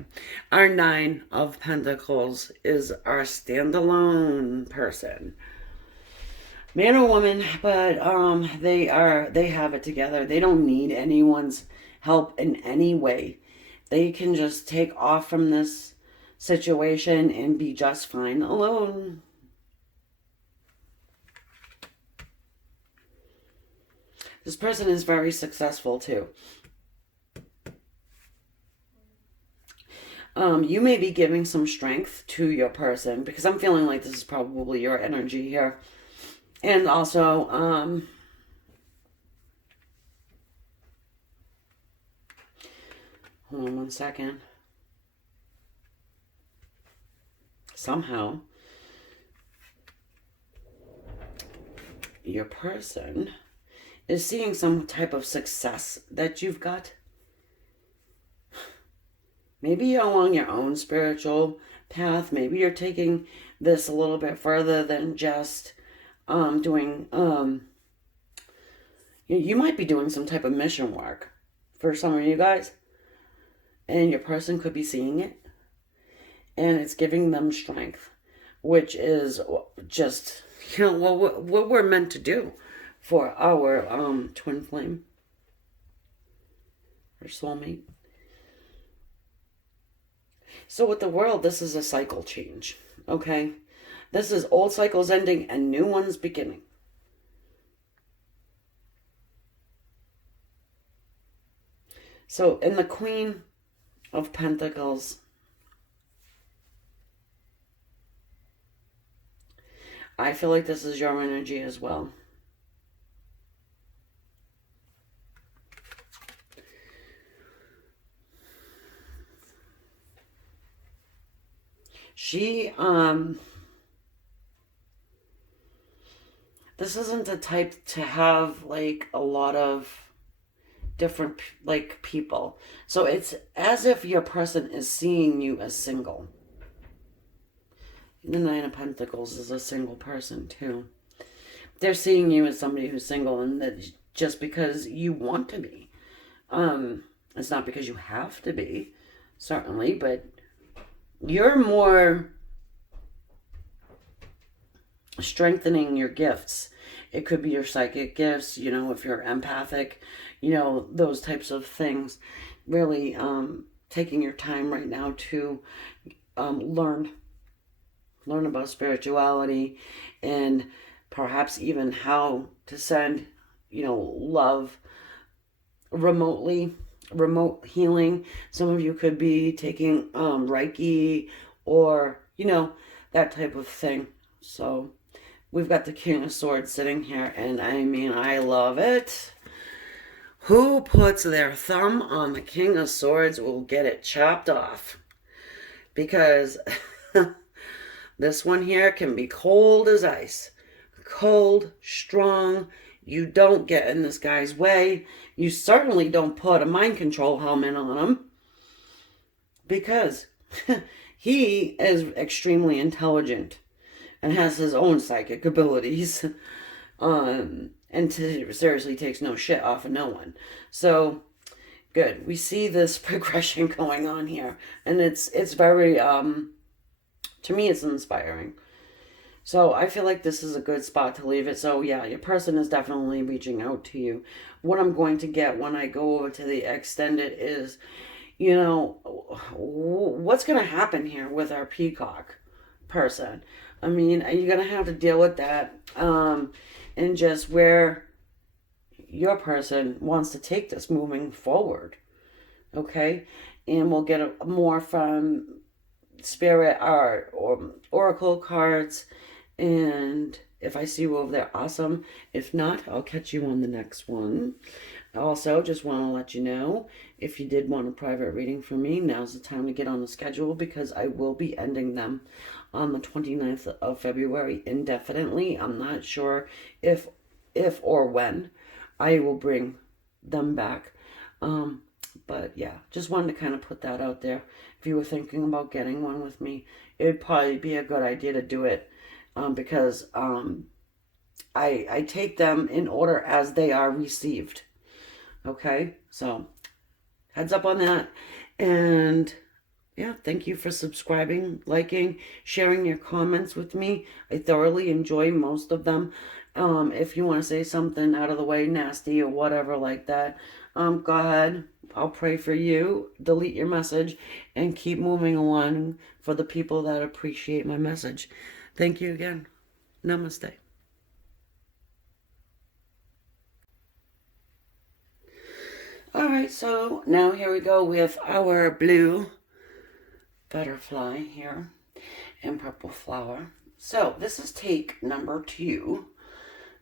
Our 9 of Pentacles is our standalone person. Man or woman, but they have it together. They don't need anyone's help in any way. They can just take off from this situation and be just fine alone. This person is very successful too. You may be giving some strength to your person, because I'm feeling like this is probably your energy here. And also, hold on one second. Somehow, your person is seeing some type of success that you've got. Maybe you're along your own spiritual path. Maybe you're taking this a little bit further than just doing, you might be doing some type of mission work for some of you guys. And your person could be seeing it. And it's giving them strength, which is just, what we're meant to do for our twin flame. her soulmate. So with the world, this is a cycle change, okay? This is old cycles ending and new ones beginning. So in the Queen of Pentacles, I feel like this is your energy as well. This isn't the type to have like a lot of different like people. So it's as if your person is seeing you as single. The Nine of Pentacles is a single person too. They're seeing you as somebody who's single, and that just because you want to be. It's not because you have to be, certainly, but you're more strengthening your gifts. It could be your psychic gifts, you know, if you're empathic, you know, those types of things. Really taking your time right now to learn about spirituality, and perhaps even how to send, you know, love remotely, remote healing. Some of you could be taking Reiki, or, you know, that type of thing. So we've got the King of Swords sitting here, and I mean, I love it. Who puts their thumb on the King of Swords will get it chopped off. Because this one here can be cold as ice. Cold, strong. You don't get in this guy's way. You certainly don't put a mind control helmet on him. Because he is extremely intelligent and has his own psychic abilities. And seriously takes no shit off of no one. So, good. We see this progression going on here. And it's very, to me, it's inspiring. So I feel like this is a good spot to leave it. So yeah, your person is definitely reaching out to you. What I'm going to get when I go over to the extended is, you know, what's going to happen here with our peacock person? I mean, you're going to have to deal with that. And just where your person wants to take this moving forward. Okay? And we'll get more from spirit art or oracle cards. And if I see you over there, awesome. If not, I'll catch you on the next one. Also, just want to let you know, if you did want a private reading from me, now's the time to get on the schedule, because I will be ending them on the 29th of February indefinitely. I'm not sure if or when I will bring them back. But yeah, just wanted to kind of put that out there. If you were thinking about getting one with me, it would probably be a good idea to do it. Because I take them in order as they are received. Okay, so heads up on that. And yeah, thank you for subscribing, liking, sharing your comments with me. I thoroughly enjoy most of them. If you want to say something out of the way, nasty or whatever like that, go ahead. I'll pray for you, delete your message, and keep moving along for the people that appreciate my message. Thank you again. Namaste. All right, so now here we go with our blue butterfly here and purple flower. So this is take number 2.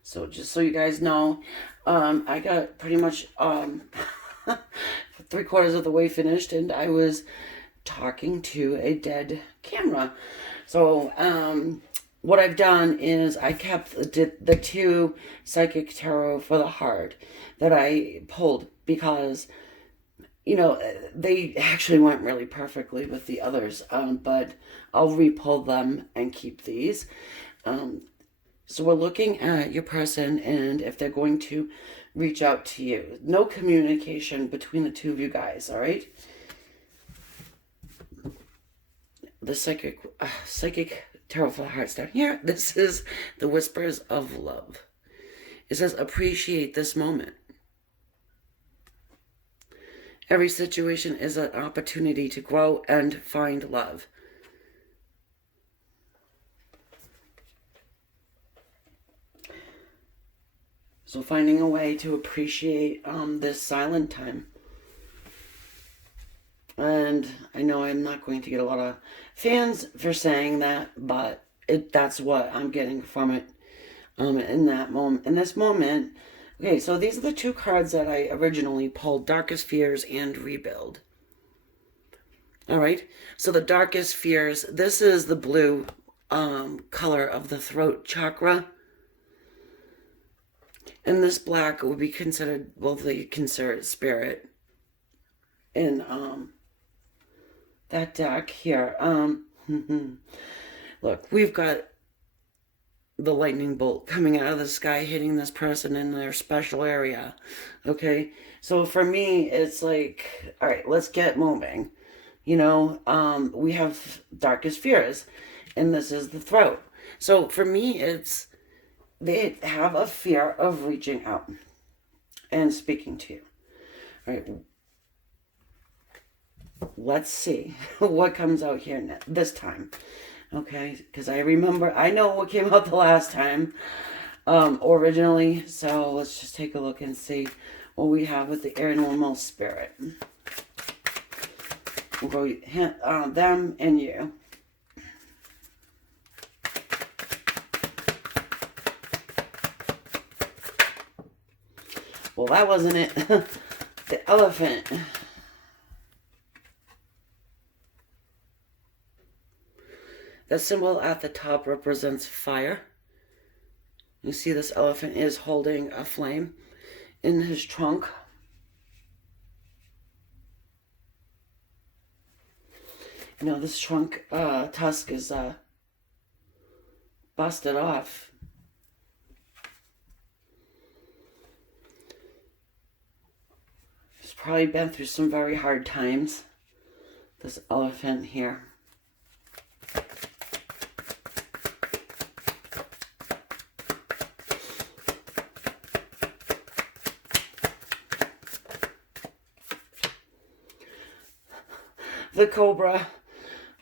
So just so you guys know, I got pretty much 3/4 of the way finished, and I was talking to a dead camera. So what I've done is I kept the 2 psychic tarot for the heart that I pulled, because, you know, they actually went really perfectly with the others, but I'll re-pull them and keep these. So we're looking at your person and if they're going to reach out to you. No communication between the 2 of you guys, all right? The psychic tarot for the hearts down here. This is the Whispers of Love. It says, appreciate this moment. Every situation is an opportunity to grow and find love. So finding a way to appreciate this silent time. And I know I'm not going to get a lot of fans for saying that, but that's what I'm getting from it in that moment. In this moment, okay, so these are the two cards that I originally pulled, Darkest Fears and Rebuild. All right, so the Darkest Fears, this is the blue color of the throat chakra. And this black would be considered, well, they consider it spirit. In that deck here. Look, we've got the lightning bolt coming out of the sky hitting this person in their special area. Okay, so for me, it's like, all right, let's get moving. You know, we have Darkest Fears, and this is the throat. So for me, it's they have a fear of reaching out and speaking to you. All right, let's see what comes out here this time. Okay, because I know what came out the last time originally. So let's just take a look and see what we have with the animal spirit. We'll go them and you. Well, that wasn't it. The elephant. The symbol at the top represents fire. You see this elephant is holding a flame in his trunk. You know, this trunk tusk is busted off. He's probably been through some very hard times, this elephant here. The cobra.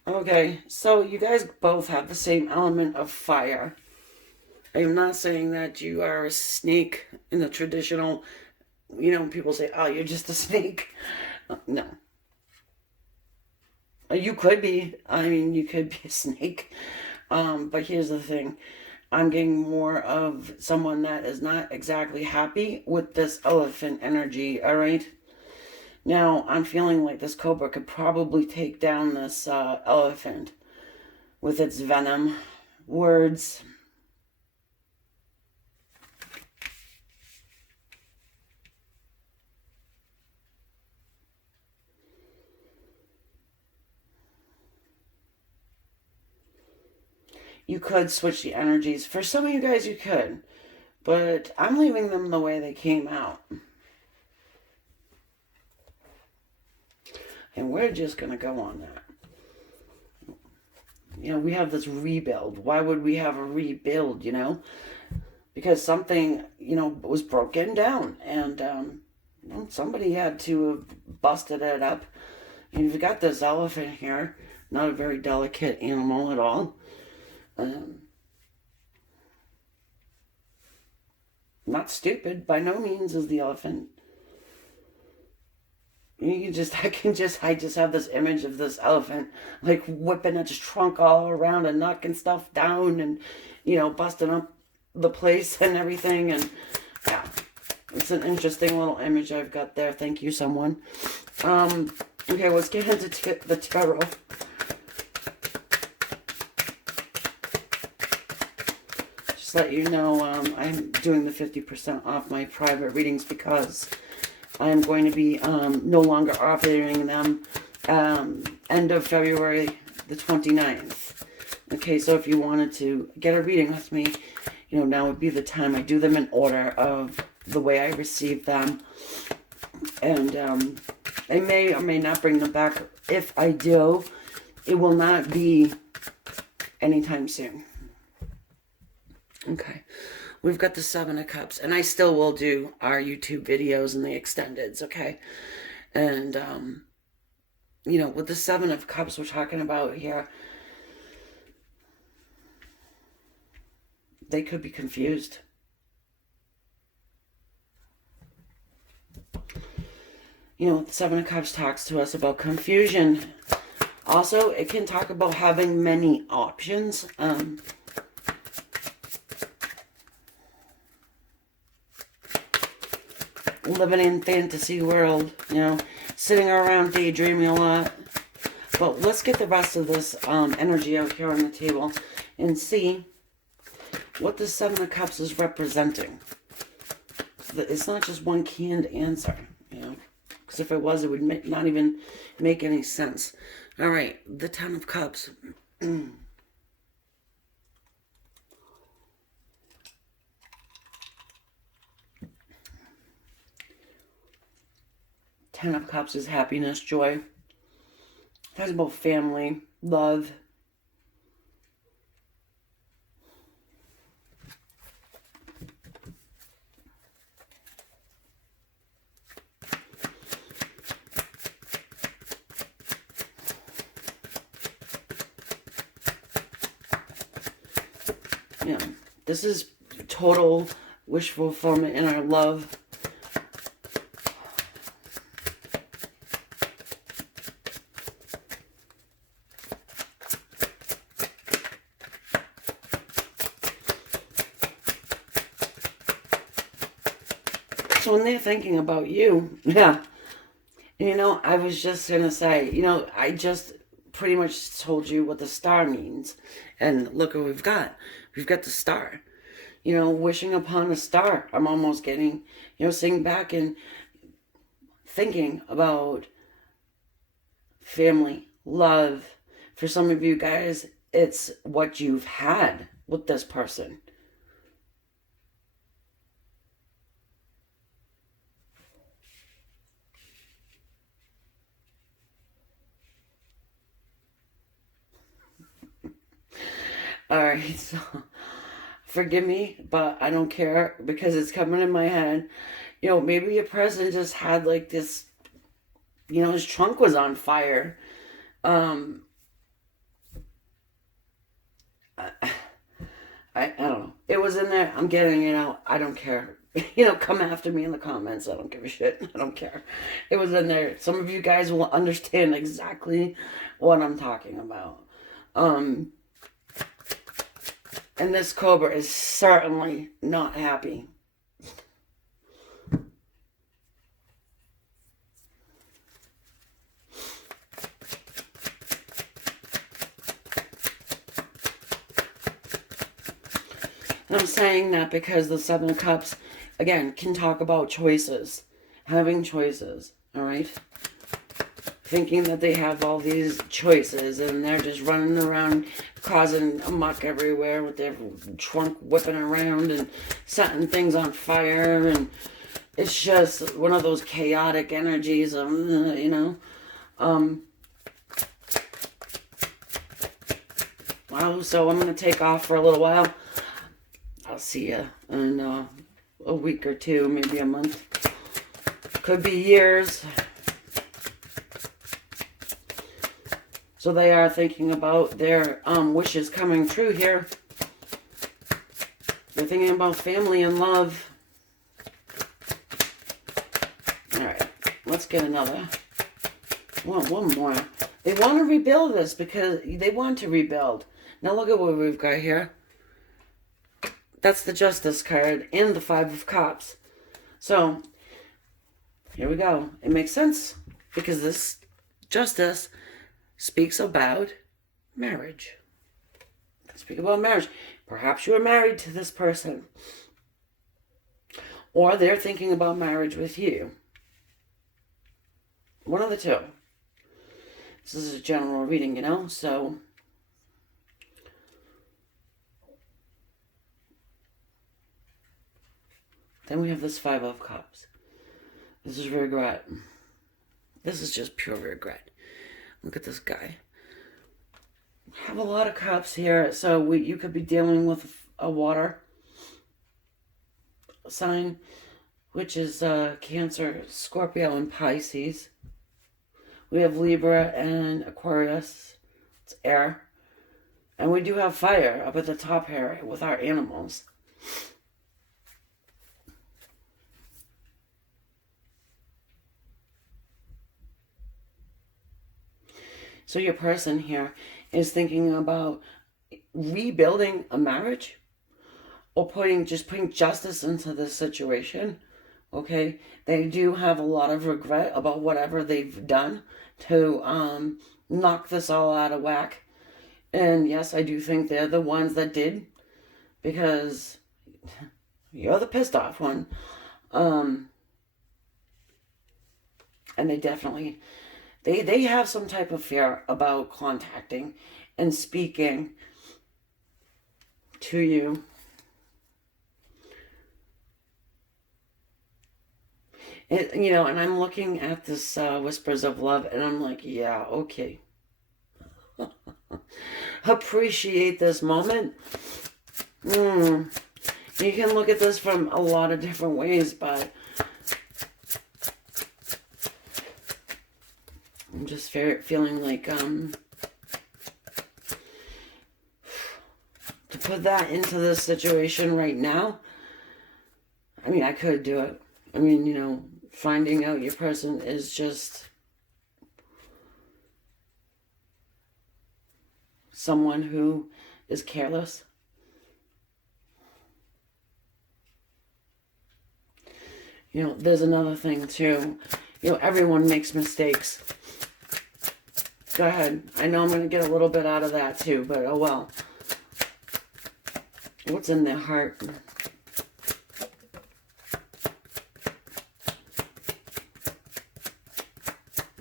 Okay, so you guys both have the same element of fire. I am not saying that you are a snake in the traditional, you know, people say, oh, you're just a snake. No. You could be. I mean, you could be a snake. But here's the thing. I'm getting more of someone that is not exactly happy with this elephant energy, all right? Now, I'm feeling like this cobra could probably take down this elephant with its venom, words. You could switch the energies. For some of you guys, you could. But I'm leaving them the way they came out. And we're just going to go on that. You know, we have this rebuild. Why would we have a rebuild, you know? Because something, you know, was broken down. And well, somebody had to have busted it up. And you've got this elephant here. Not a very delicate animal at all. Not stupid. By no means is the elephant. I just have this image of this elephant, like, whipping its trunk all around and knocking stuff down and, you know, busting up the place and everything. And, yeah, it's an interesting little image I've got there. Thank you, someone. Okay, let's get into the tarot. Just let you know, I'm doing the 50% off my private readings because I'm going to be no longer offering them end of February the 29th. Okay, so if you wanted to get a reading with me, you know, now would be the time. I do them in order of the way I receive them. And I may or may not bring them back. If I do, it will not be anytime soon. Okay. We've got the Seven of Cups, and I still will do our YouTube videos and the extendeds, okay? And, you know, with the Seven of Cups we're talking about here, they could be confused. You know, the Seven of Cups talks to us about confusion. Also, it can talk about having many options. Living in fantasy world, you know, sitting around daydreaming a lot. But let's get the rest of this energy out here on the table and see what the Seven of Cups is representing. It's not just one canned answer, you know, because if it was, it would not even make any sense. All right, the Ten of Cups. Ten of Cups is happiness, joy. It talks about family, love. Yeah, this is total wish fulfillment in our love. So when they're thinking about you, yeah. You know, I was just going to say, you know, I just pretty much told you what the star means. And look what we've got. We've got the star. You know, wishing upon a star. I'm almost getting, you know, sitting back and thinking about family, love. For some of you guys, it's what you've had with this person. All right, so forgive me, but I don't care because it's coming in my head. You know, maybe a person just had like this, you know, his trunk was on fire. Um, I, I don't know. It was in there. I'm getting it out. I don't care. You know, come after me in the comments. I don't give a shit. I don't care. It was in there. Some of you guys will understand exactly what I'm talking about. Um, and this cobra is certainly not happy. And I'm saying that because the Seven of Cups, again, can talk about choices. Having choices, all right? Thinking that they have all these choices and they're just running around causing a muck everywhere with their trunk whipping around and setting things on fire. And it's just one of those chaotic energies, you know. Wow, so I'm going to take off for a little while. I'll see you in a week or two, maybe a month. Could be years. So they are thinking about their wishes coming true here. They're thinking about family and love. All right, let's get another. One more. They want to rebuild this because they want to rebuild. Now look at what we've got here. That's the Justice card and the Five of Cups. So, here we go. It makes sense because this Justice speaks about marriage. Speak about marriage. Perhaps you are married to this person. Or they're thinking about marriage with you. One of the two. This is a general reading, you know, so... Then we have this Five of Cups. This is regret. This is just pure regret. Look at this guy. Have a lot of cups here, so you could be dealing with a water sign. which is Cancer, Scorpio, and Pisces. We have Libra and Aquarius. It's air. And we do have fire up at the top here with our animals. So your person here is thinking about rebuilding a marriage, or putting justice into this situation. Okay, they do have a lot of regret about whatever they've done to knock this all out of whack. And yes, I do think they're the ones that did, because you're the pissed off one. And they definitely, they have some type of fear about contacting and speaking to you. And I'm looking at this Whispers of Love, and I'm like, yeah, okay. Appreciate this moment. You can look at this from a lot of different ways, but I'm just feeling like to put that into this situation right now. I mean, I could do it. I mean, finding out your person is just someone who is careless. There's another thing too. Everyone makes mistakes. Go ahead. I know I'm going to get a little bit out of that too, but oh well. What's in their heart?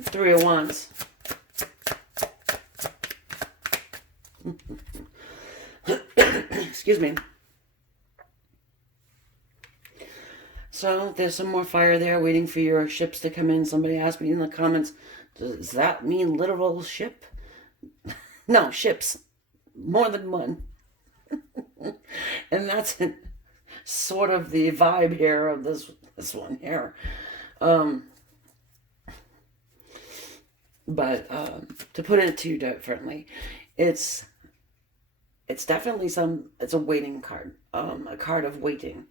Three of Wands. Excuse me. So there's some more fire there waiting for your ships to come in. Somebody asked me in the comments, does that mean literal ship? No, ships. More than one. And that's sort of the vibe here of this one here. But to put it too differently, it's definitely it's a waiting card, a card of waiting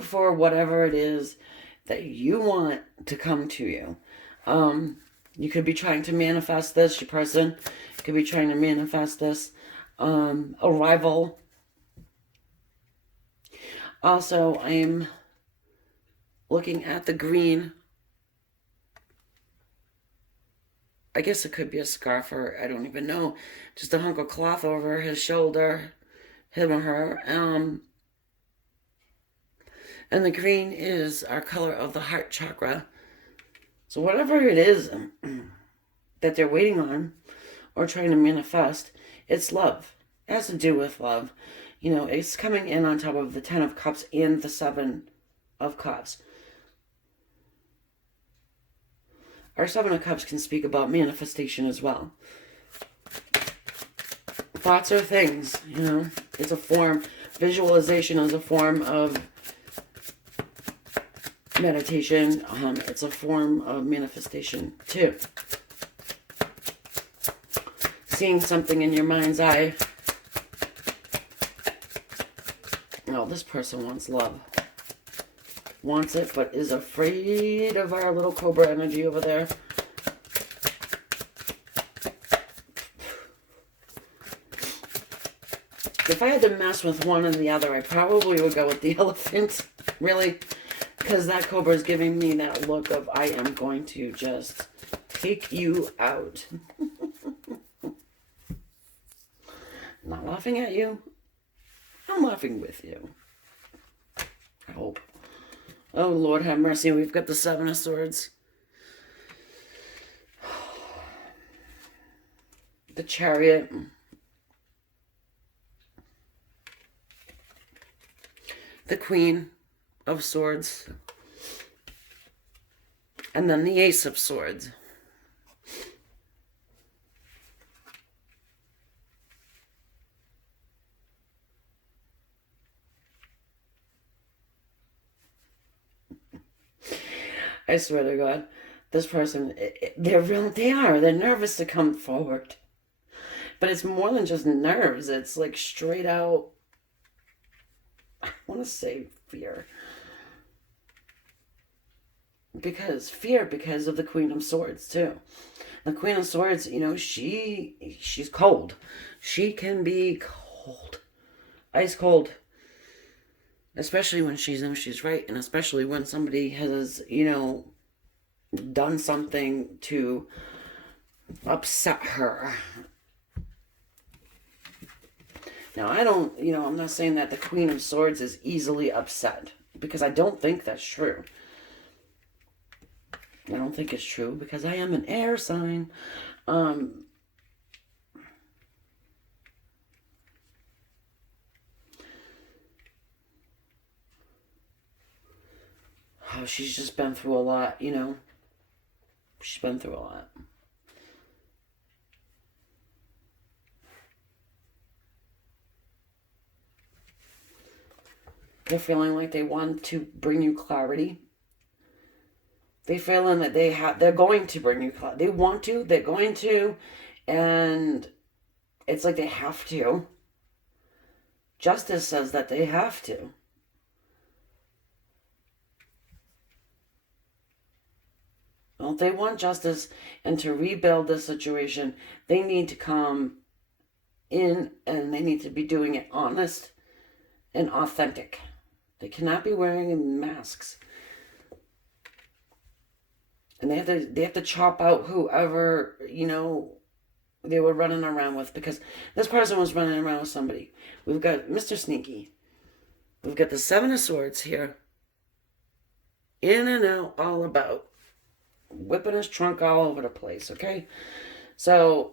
for whatever it is that you want to come to you. You could be trying to manifest this. Your person could be trying to manifest this arrival. Also, I'm looking at the green. I guess it could be a scarf, or I don't even know. Just a hunk of cloth over his shoulder, him or her. And the green is our color of the heart chakra. So whatever it is that they're waiting on or trying to manifest, it's love. It has to do with love. It's coming in on top of the 10 of Cups and the 7 of Cups. Our 7 of Cups can speak about manifestation as well. Thoughts are things, It's a form. Visualization is a form of meditation. It's a form of manifestation too. Seeing something in your mind's eye. This person wants love. Wants it, but is afraid of our little cobra energy over there. If I had to mess with one and the other, I probably would go with the elephant. Really. Because that cobra is giving me that look of, I am going to just take you out. Not laughing at you. I'm laughing with you. I hope. Oh, Lord have mercy. We've got the 7 of Swords. The Chariot. The Queen of Swords. And then the Ace of Swords. I swear to God, this person, they're nervous to come forward. But it's more than just nerves. It's like straight out, I want to say fear. Because of the Queen of Swords too. The Queen of Swords, she's cold. She can be cold. Ice cold. Especially when she's right, and especially when somebody has, done something to upset her. Now, I'm not saying that the Queen of Swords is easily upset, because I don't think that's true. I don't think it's true, because I am an air sign. Oh, she's just been through a lot, She's been through a lot. They're feeling like they want to bring you clarity. They feeling that they're going to bring you clarity. They want to, they're going to, and it's like they have to. Justice says that they have to. Well, if they want justice and to rebuild the situation, they need to come in and they need to be doing it honest and authentic. They cannot be wearing masks. And they have to chop out whoever, they were running around with, because this person was running around with somebody. We've got Mr. Sneaky. We've got the Seven of Swords here. In and out, all about. Whipping his trunk all over the place, okay? So,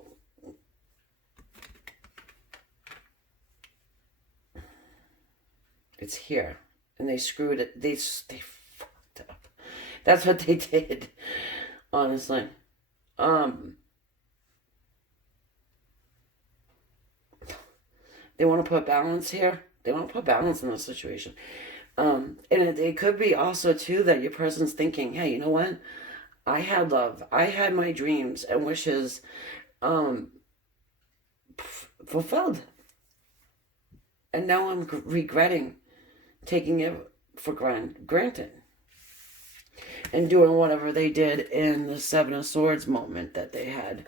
it's here. And they screwed it. They fucked up. That's what they did, honestly. They want to put balance here. They want to put balance in the situation. And it could be also, too, that your person's thinking, hey, you know what? I had love. I had my dreams and wishes fulfilled. And now I'm regretting taking it for granted. And doing whatever they did in the Seven of Swords moment that they had.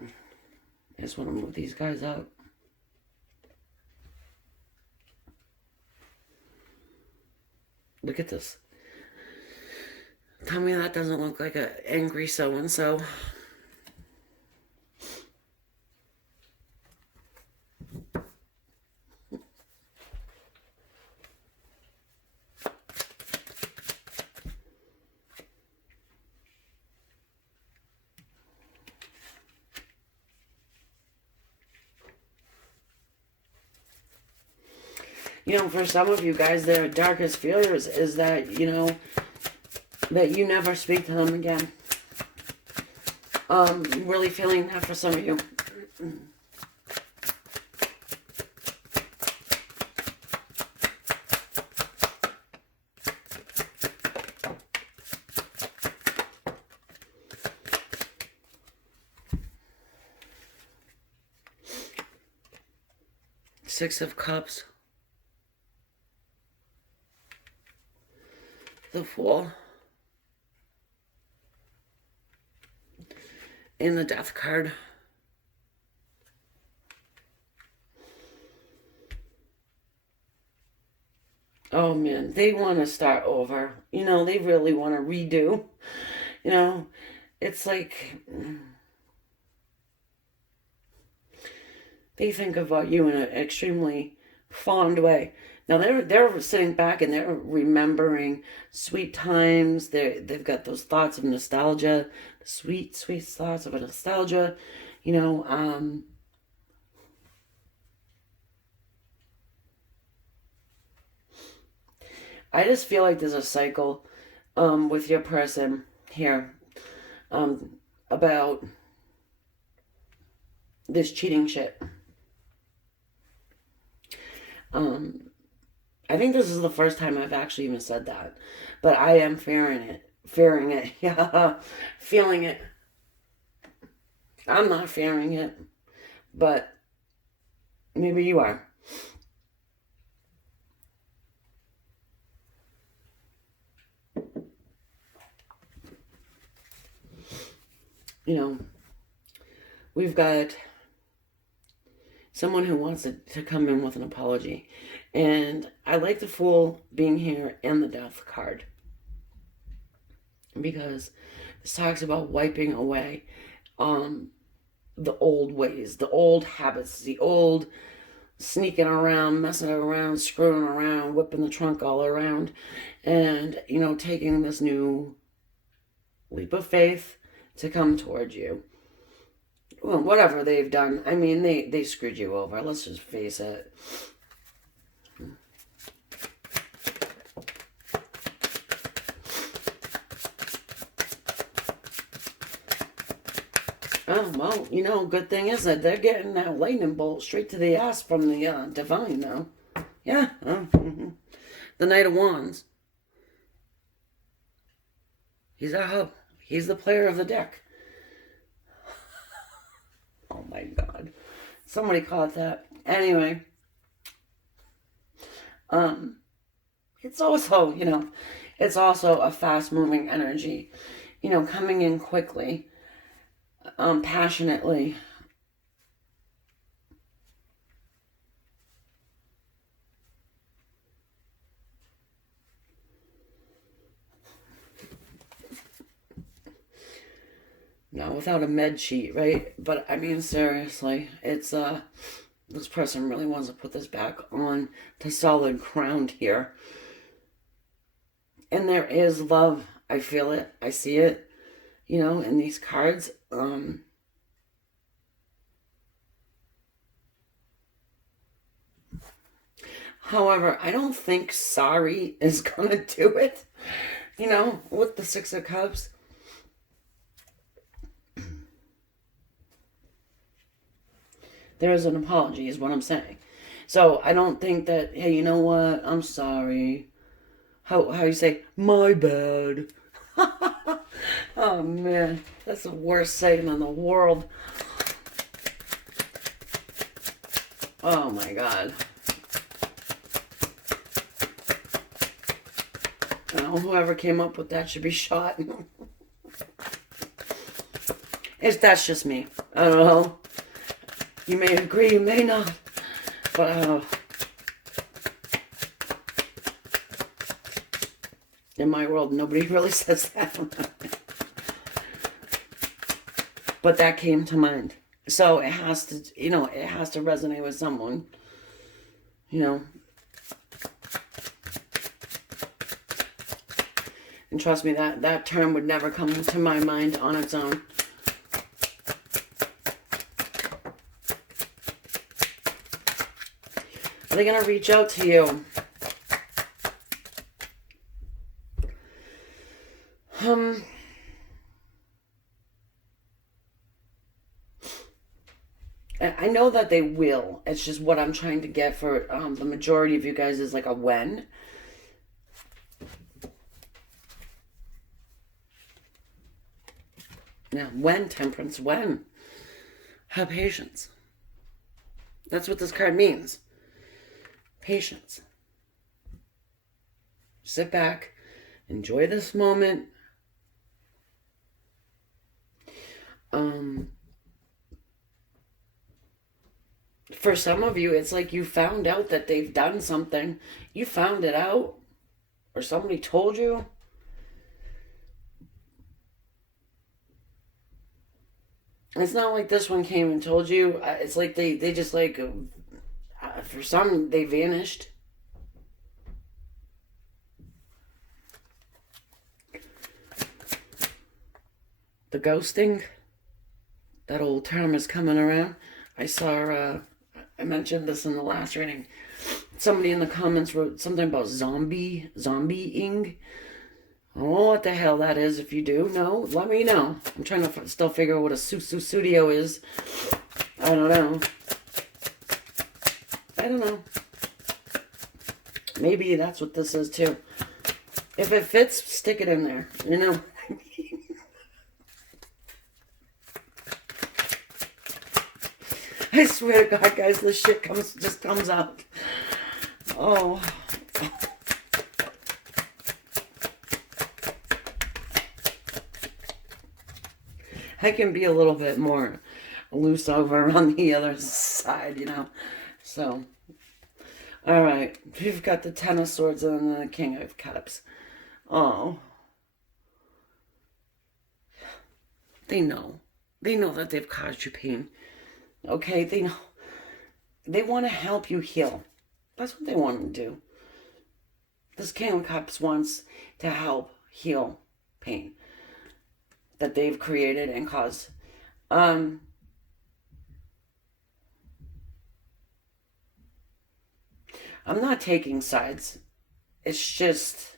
I just want to move these guys up. Look at this. Tell me that doesn't look like an angry so-and-so. For some of you guys, their darkest fears is that, that you never speak to them again. Really feeling that for some of you. Six of Cups. The Fool. In the Death card. Oh man, they want to start over. They really want to redo. It's like they think about you in an extremely fond way. Now they're sitting back and they're remembering sweet times. They've got those thoughts of nostalgia, sweet thoughts of a nostalgia. I just feel like there's a cycle with your person here about this cheating shit. I think this is the first time I've actually even said that. But I am fearing it. Fearing it. Yeah. Feeling it. I'm not fearing it. But maybe you are. You know, we've got someone who wants to come in with an apology. And I like the Fool being here and the Death card. Because this talks about wiping away the old ways, the old habits, the old sneaking around, messing around, screwing around, whipping the trunk all around, and, taking this new leap of faith to come towards you. Well, whatever they've done, I mean, they screwed you over. Let's just face it. Oh, well, good thing is that they're getting that lightning bolt straight to the ass from the divine now. Yeah. The Knight of Wands. He's a hub. He's the player of the deck. Oh my God. Somebody caught that. Anyway. It's also, it's also a fast moving energy. Coming in quickly. Passionately. Not without a med sheet, right? But I mean, seriously, it's this person really wants to put this back on to solid ground here. And there is love. I feel it. I see it, in these cards. However, I don't think sorry is going to do it, with the Six of Cups. There is an apology, is what I'm saying. So I don't think that, hey, you know what? I'm sorry. How you say, my bad. Oh, man. That's the worst saying in the world. Oh, my God. Whoever came up with that should be shot. That's just me. I don't know. You may agree, you may not. But in my world, nobody really says that. But that came to mind. So it has to, it has to resonate with someone. And trust me, that term would never come to my mind on its own. Are they going to reach out to you? I know that they will. It's just what I'm trying to get for the majority of you guys is like a when. Now, when, Temperance, when? Have patience. That's what this card means. Patience. Sit back. Enjoy this moment. For some of you, it's like you found out that they've done something. You found it out. Or somebody told you. It's not like this one came and told you. It's like they just like, for some, they vanished. The ghosting, that old term is coming around. I saw, I mentioned this in the last reading. Somebody in the comments wrote something about zombieing. I don't know what the hell that is. If you do know, let me know. I'm trying to still figure out what a studio is. I don't know. Maybe that's what this is too. If it fits, stick it in there. You know. I swear to God, guys, this shit just comes out. Oh. I can be a little bit more loose over on the other side, you know. So, all right. We've got the Ten of Swords and then the King of Cups. Oh. They know. They know that they've caused you pain. Okay? They know. They want to help you heal. That's what they want to do. This King of Cups wants to help heal pain that they've created and caused. I'm not taking sides. It's just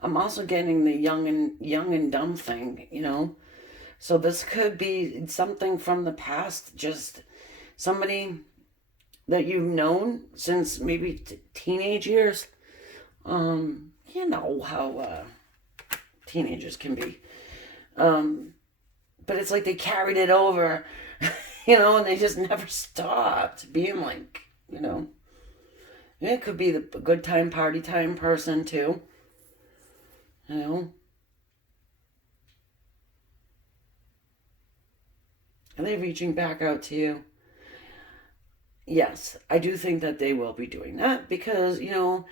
I'm also getting the young and dumb thing, you know. So this could be something from the past, just somebody that you've known since maybe teenage years. You know how teenagers can be. But it's like they carried it over, you know, and they just never stopped being like, you know. It could be the good time, party time person too. You know. Are they reaching back out to you? Yes, I do think that they will be doing that because, you know,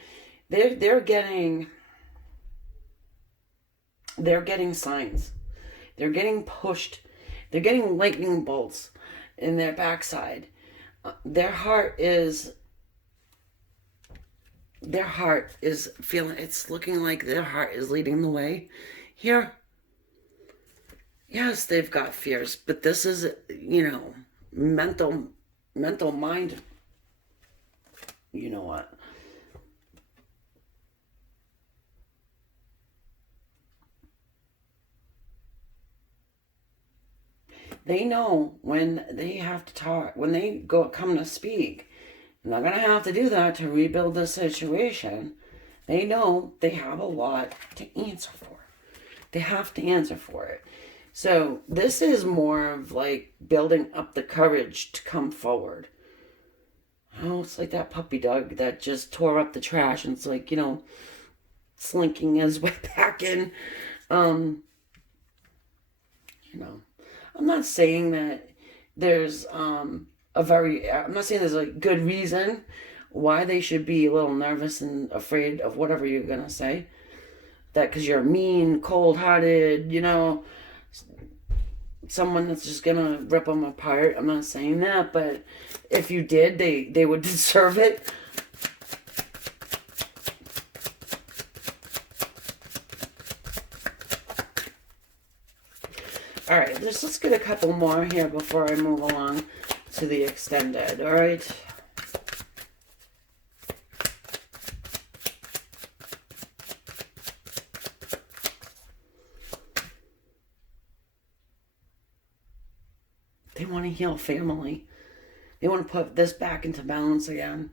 they're getting signs. They're getting pushed. They're getting lightning bolts in their backside. Their heart is feeling, it's looking like their heart is leading the way here. Yes, they've got fears, but this is, you know, mental mind. You know what? They know when they have to talk, when they come to speak, and they're going to have to do that to rebuild the situation. They know they have a lot to answer for. They have to answer for it. So this is more of like building up the courage to come forward. Oh, it's like that puppy dog that just tore up the trash and it's like, you know, slinking his way back in. You know, I'm not saying that there's I'm not saying there's a good reason why they should be a little nervous and afraid of whatever you're going to say. That because you're mean, cold-hearted, you know, someone that's just going to rip them apart. I'm not saying that, but if you did, they would deserve it. All right, let's get a couple more here before I move along to the extended, all right? They want to heal family. They want to put this back into balance again.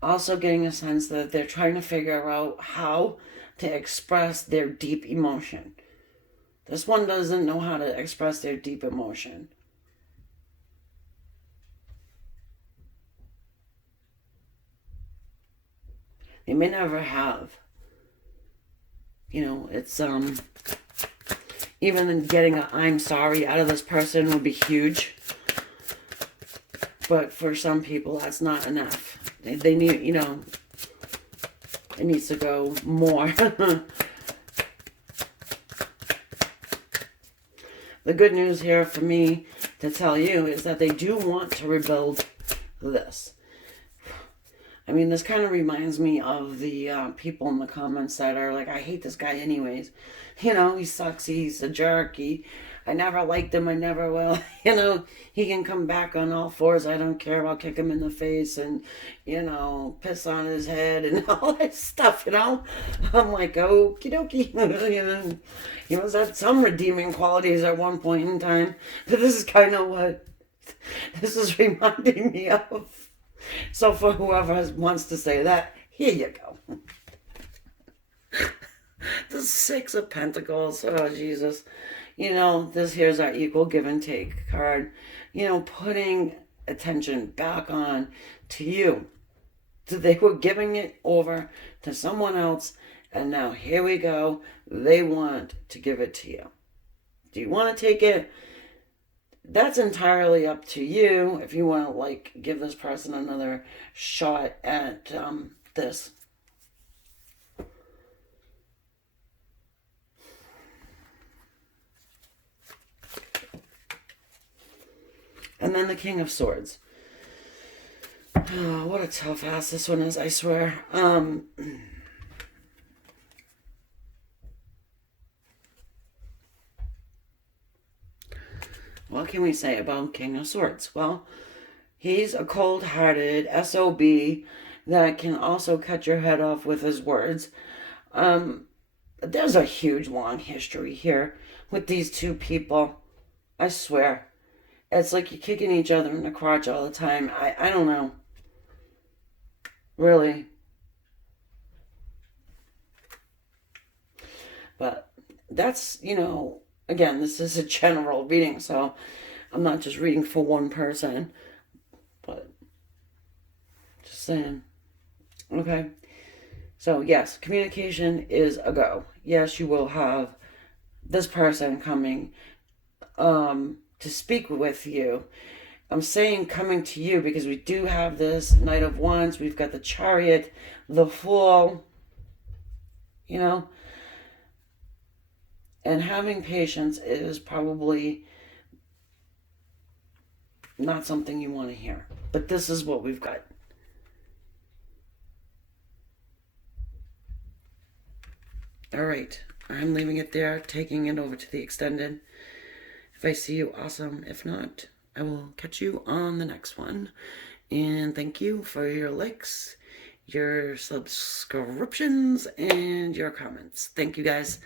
Also getting a sense that they're trying to figure out how to express their deep emotion. This one doesn't know how to express their deep emotion. They may never have. You know, it's even getting a I'm sorry out of this person would be huge. But for some people, that's not enough. They need, you know, it needs to go more. The good news here for me to tell you is that they do want to rebuild this. I mean, this kind of reminds me of the people in the comments that are like, I hate this guy anyways. You know, he sucks, he's a jerk, I never liked him, I never will. You know, he can come back on all fours, I don't care, I'll kick him in the face and, you know, piss on his head and all that stuff, you know. I'm like, okie dokie. You know, he must have some redeeming qualities at one point in time. But this is kind of what this is reminding me of. So for whoever wants to say that, here you go. The Six of Pentacles. Oh, Jesus. You know, this here's our equal give and take card. You know, putting attention back on to you. So they were giving it over to someone else, and now here we go. They want to give it to you. Do you want to take it? That's entirely up to you. If you want to, like, give this person another shot at this. And then the King of Swords. Oh, what a tough ass this one is, I swear. What can we say about King of Swords? Well, he's a cold-hearted SOB that can also cut your head off with his words. There's a huge, long history here with these two people. I swear. It's like you're kicking each other in the crotch all the time. I don't know. Really. But that's, you know, again, this is a general reading, so I'm not just reading for one person. But just saying. Okay. So, yes, communication is a go. Yes, you will have this person coming to speak with you. I'm saying coming to you because we do have this Knight of Wands. We've got the Chariot, the Fool, you know. And having patience is probably not something you want to hear. But this is what we've got. All right. I'm leaving it there, taking it over to the extended. If I see you, awesome. If not, I will catch you on the next one. And thank you for your likes, your subscriptions, and your comments. Thank you guys.